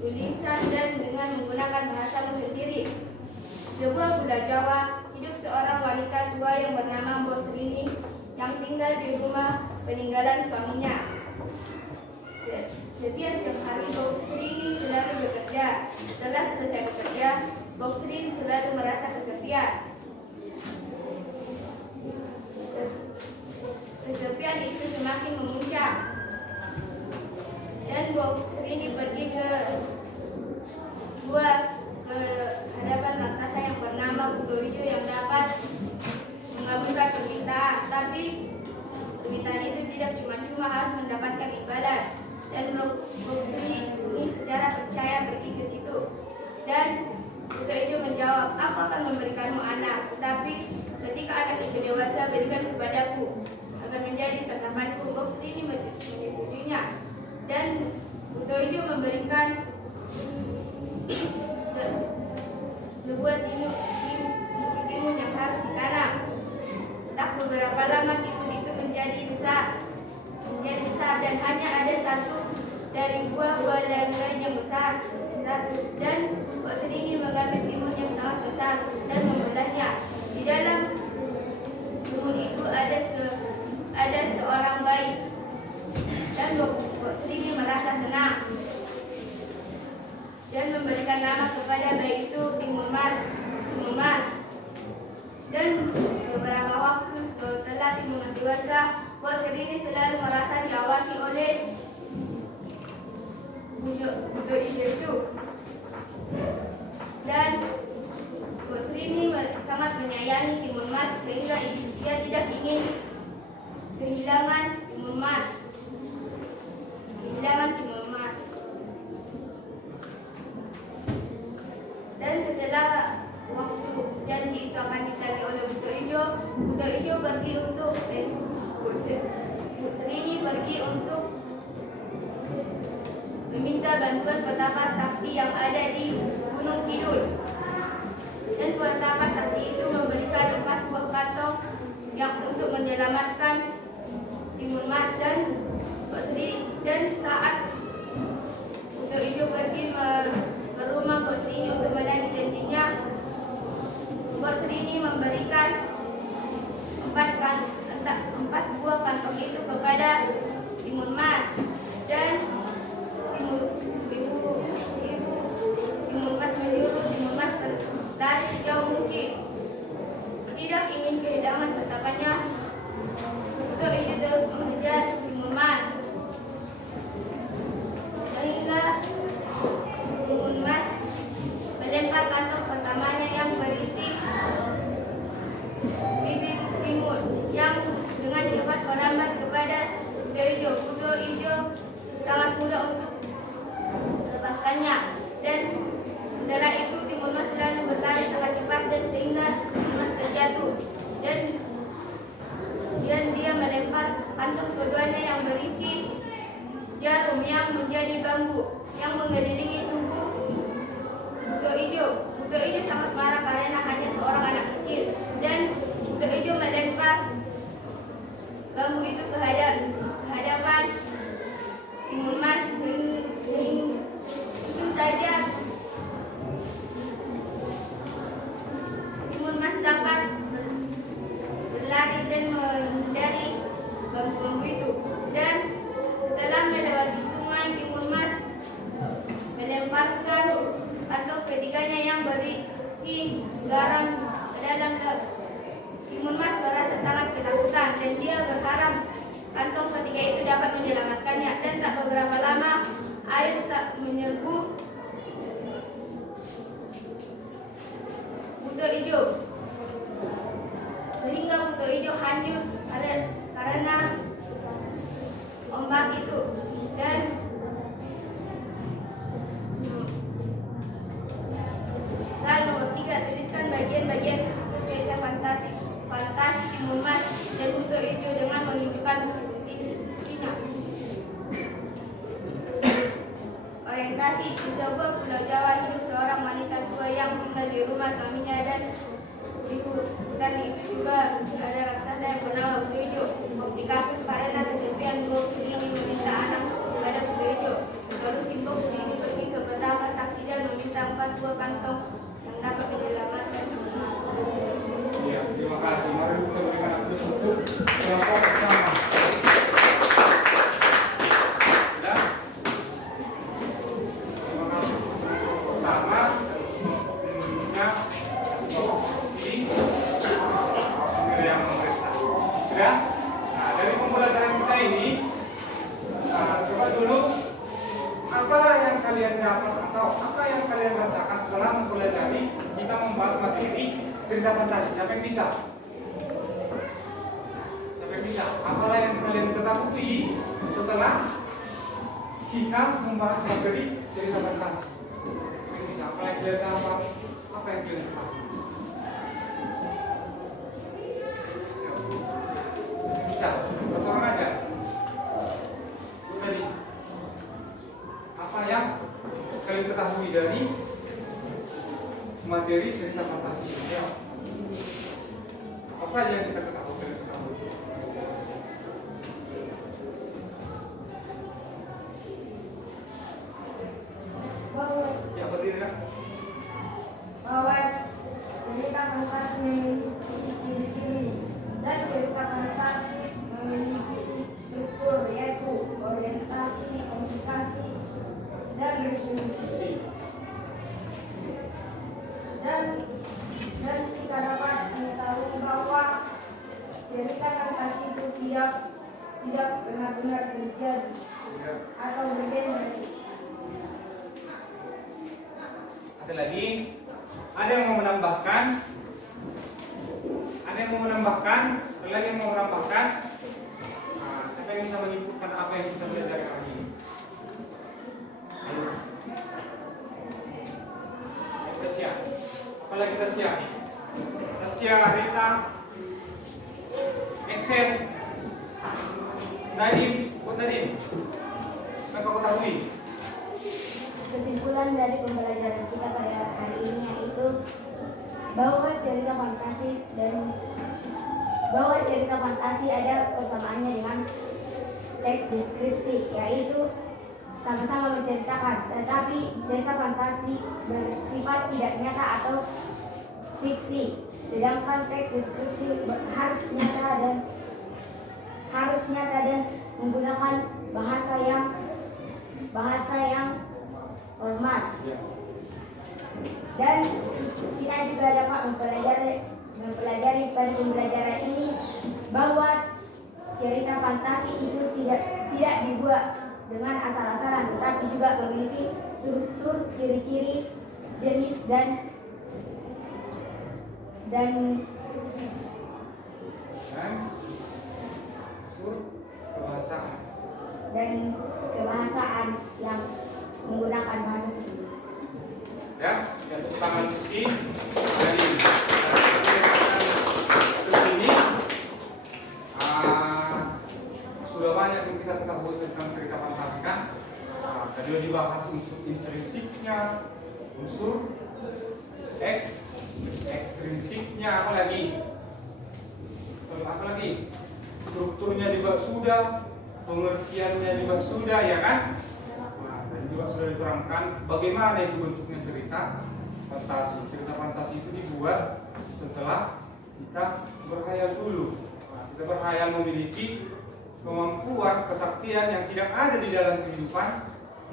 tulisan dan dengan menggunakan bahasamu sendiri. Sebuah pulau Jawa, hidup seorang wanita tua yang bernama Mbok Serini yang tinggal di rumah peninggalan suaminya. Setiap siang hari Mbok Serini selalu bekerja. Setelah selesai bekerja, Mbok Serini selalu merasa kesepian. Kesepian itu semakin memuncak. Dan Mbok Serini pergi ke hadapan raksasa yang bernama Buto Ijo yang dapat mengabulkan permintaan. Tapi permintaan itu tidak cuma-cuma harus mendapatkan imbalan. Dan Mbok Serini secara percaya pergi ke situ. Dan Buto Ijo menjawab, aku akan memberikanmu anak, tapi ketika anak itu dewasa berikan kepadaku, akan menjadi santapanku. Mbok Serini menyetujuinya. Dan Buto Ijo memberikan sebuah timun yang harus ditanam. Tak beberapa lama timun itu menjadi besar dan hanya ada satu dari buah-buah yang lain yang besar. Dan Mbok Serini mengambil timun yang sangat besar dan membelahnya. Di dalam timun itu ada seorang bayi. Dan Mbok Serini merasa senang dan memberikan nama kepada bayi itu Timun Mas. Dan beberapa waktu setelah Timun Mas dewasa, Mbok Serini selalu merasa diawasi oleh Buto Ijo itu. Dan Mbok Serini sangat menyayangi Timun Mas sehingga dia tidak ingin kehilangan Timun Mas. Dan setelah waktu janji itu akan ditagih oleh Buto Ijo pergi untuk Mbok Serini pergi untuk meminta bantuan Betapa Sakti yang ada di Gunung Kidul. Dan Betapa Sakti itu memberikan 4 buah kantong yang untuk menyelamatkan Timun Mas dan Mbok Serini. Dan saat Buto Ijo pergi ke rumah Mbok Serini untuk menagih janjinya, Mbok Serini memberikan 4 buah kantong itu kepada Timun Mas. Dan Timun Mas menyuruh Timun Mas lari sejauh mungkin. Tidak ingin kehilangan santapannya, dapat berlari dan menghindari bambu-bambu itu. Dan setelah melewati sungai, Timun Mas melemparkan kantong ketiganya yang berisi garam ke dalam laut. Timun Mas merasa sangat ketakutan dan dia berharap kantong ketiga itu dapat menyelamatkannya. Dan tak beberapa lama air menyerbu buto hijau sehingga buto hijau hanyut karena ombak itu. Dan soal nomor 3, tuliskan bagian-bagian struktur cerita fantasi Timun Mas dan buto hijau dengan menunjukkan bukti-buktinya. Orientasi: di sebuah pulau Jawa hidup seorang wanita tua yang tinggal di rumah suaminya, dan di hutan itu juga ada raksasa yang bernama Buto Hijau. Komplikasi karena kesepian, Mbok Sudini meminta anak kepada Buto Hijau. Solusi: Mbok Sudini pergi ke petapa sakti dan meminta 4 buah kantong yang dapat menyelamatkan. Ya, terima kasih. Mari kita berikan aplaus untuk kelompok pertama. Sudah? Terima kasih. Pertama, punya sini yang memeriksa. Sudah? Nah, dari pembelajaran kita ini, coba dulu apa yang kalian dapat atau apa yang kalian rasakan setelah mempelajari kita membahas materi cerita fantasi. Siapa yang bisa? Siapa yang bisa? Apalah yang kalian ketahui setelah kita membahas materi cerita fantasi? Siapa yang bisa? Apa yang kalian dapat? Apa yang kalian dapat? Bisa? Satu orang aja. Tadi apa yang kalian ketahui dari materi cerita fantasi? Ya. Apa saja yang kita ketahui? Ya, berdiri kan? Bahwa cerita fantasi memiliki ciri-ciri, dan cerita fantasi memiliki struktur, yaitu orientasi, komunikasi, dan resolusi. Dan kita dapat mengetahui bahwa cerita fantasi itu tidak benar-benar terjadi atau berbeda. Ada lagi? Ada yang mau menambahkan? Ada yang mau menambahkan? Ada lagi yang mau menambahkan? Nah, siapa yang bisa menyebutkan apa yang kita belajar hari ini? Ayo. Kita siap. Apalagi kita siap? Tasya, Rita, Excel, Nadim, buat Nadim. Apa kau ketahui? Kesimpulan dari pembelajaran kita pada hari ini yaitu bahwa cerita fantasi ada persamaannya dengan teks deskripsi, yaitu sama-sama menceritakan, tetapi cerita fantasi bersifat tidak nyata atau fiksi, sedangkan teks deskripsi harus nyata dan menggunakan bahasa yang formal. Dan kita juga dapat mempelajari pada pembelajaran ini bahwa cerita fantasi itu tidak dibuat dengan asal-asalan, tetapi juga memiliki struktur, ciri-ciri, jenis dan kebahasaan yang menggunakan bahasa sendiri. Ya, jatuh tangan Susi dari sini. Sudah banyak yang kita ketahui tentang cerita fantasi kan? Tadi sudah dibahas unsur intrinsiknya, unsur ekstrinsiknya, apa lagi? Strukturnya juga sudah, pengertiannya juga sudah, ya kan? Dan juga sudah diterangkan bagaimana itu bentuknya cerita fantasi. Cerita fantasi itu dibuat setelah kita berkhayal dulu. Nah, kita berkhayal memiliki kemampuan, kesaktian yang tidak ada di dalam kehidupan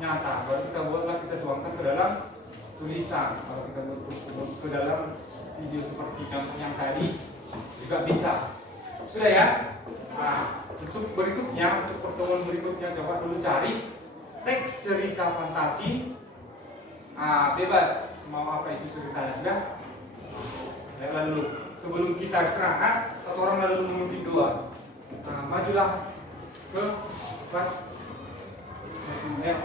nyata. Baru kita buatlah, kita tuangkan ke dalam tulisan. Kalau kita buat ke dalam video seperti contoh yang tadi juga bisa. Sudah ya? Nah, untuk berikutnya, untuk pertemuan berikutnya coba dulu cari teks cerita fantasi. Bebas mau apa itu ceritanya, sudah? Lihatlah dulu. Sebelum kita istirahat, satu orang lalu memimpin doa. Majulah ke tempat ya.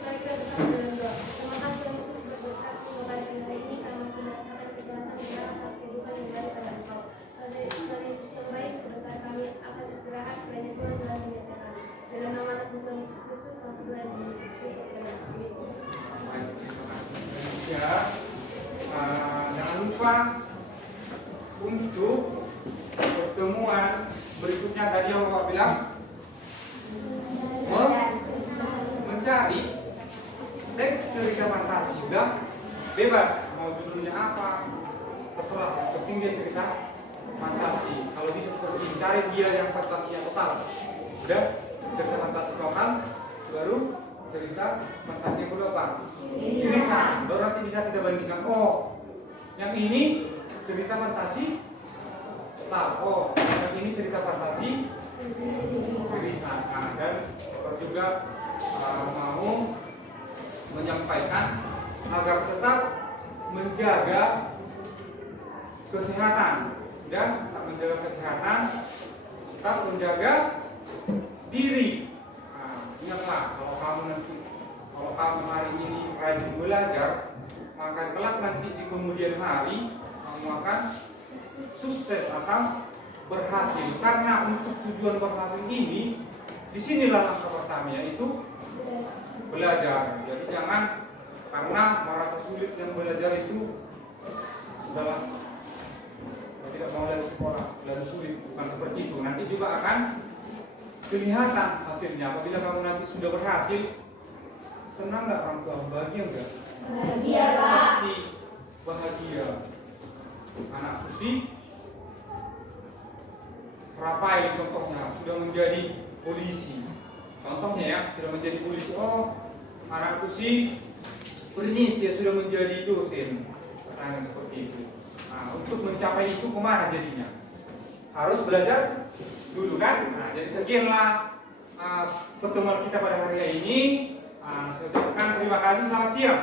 Mari kita tetap dalam doa. Terima kasih Tuhan Yesus berkat semoga pada hari ini kami masih merasakan kesehatan dan atas kehidupan yang baik pada Engkau. Tuhan Yesus yang baik, sebentar kami akan istirahat, kiranya Tuhan selalu menyertai kami. Dalam nama anak Tuhan Yesus Kristus, kami berdoa dan mengucapkan amin. Ya, jangan lupa untuk pertemuan berikutnya tadi yang Bapak bilang mencari teks cerita fantasi. Udah bebas mau judulnya apa, terserah. Yang penting dia cerita fantasi. Kalau bisa seperti ini, cari dia yang fantasi yang total. Udah cerita fantasi total, baru cerita fantasi yang kedua apa? Irisan. Baru nanti bisa kita bandingkan. Oh, yang ini cerita fantasi total. Oh, yang ini cerita fantasi irisan. Dan Bapak juga mau menyampaikan agar tetap menjaga kesehatan. Dan tetap menjaga kesehatan, tetap menjaga diri. Ingatlah, kalau kamu hari ini rajin belajar, maka kelak nanti di kemudian hari kamu akan sukses atau berhasil. Karena untuk tujuan berhasil ini, disinilah langkah pertama, yaitu belajar. Jadi jangan karena merasa sulit yang belajar itu sudahlah, tidak mau dari sekolah dan sulit, bukan seperti itu. Nanti juga akan kelihatan hasilnya. Apabila kamu nanti sudah berhasil, senang nggak orang tua? Bahagia nggak? Bahagia, Pak. Pasti bahagia. Anakku sih Rapai contohnya sudah menjadi polisi. Contohnya ya, sudah menjadi polisi. Oh, anakku sih Pernis ya sudah menjadi dosen. Pertanyaan seperti itu. Nah, untuk mencapai itu kemana jadinya? Harus belajar dulu kan? Nah, jadi sekianlah pertemuan kita pada hari ini. Saya ucapkan terima kasih, selamat siang.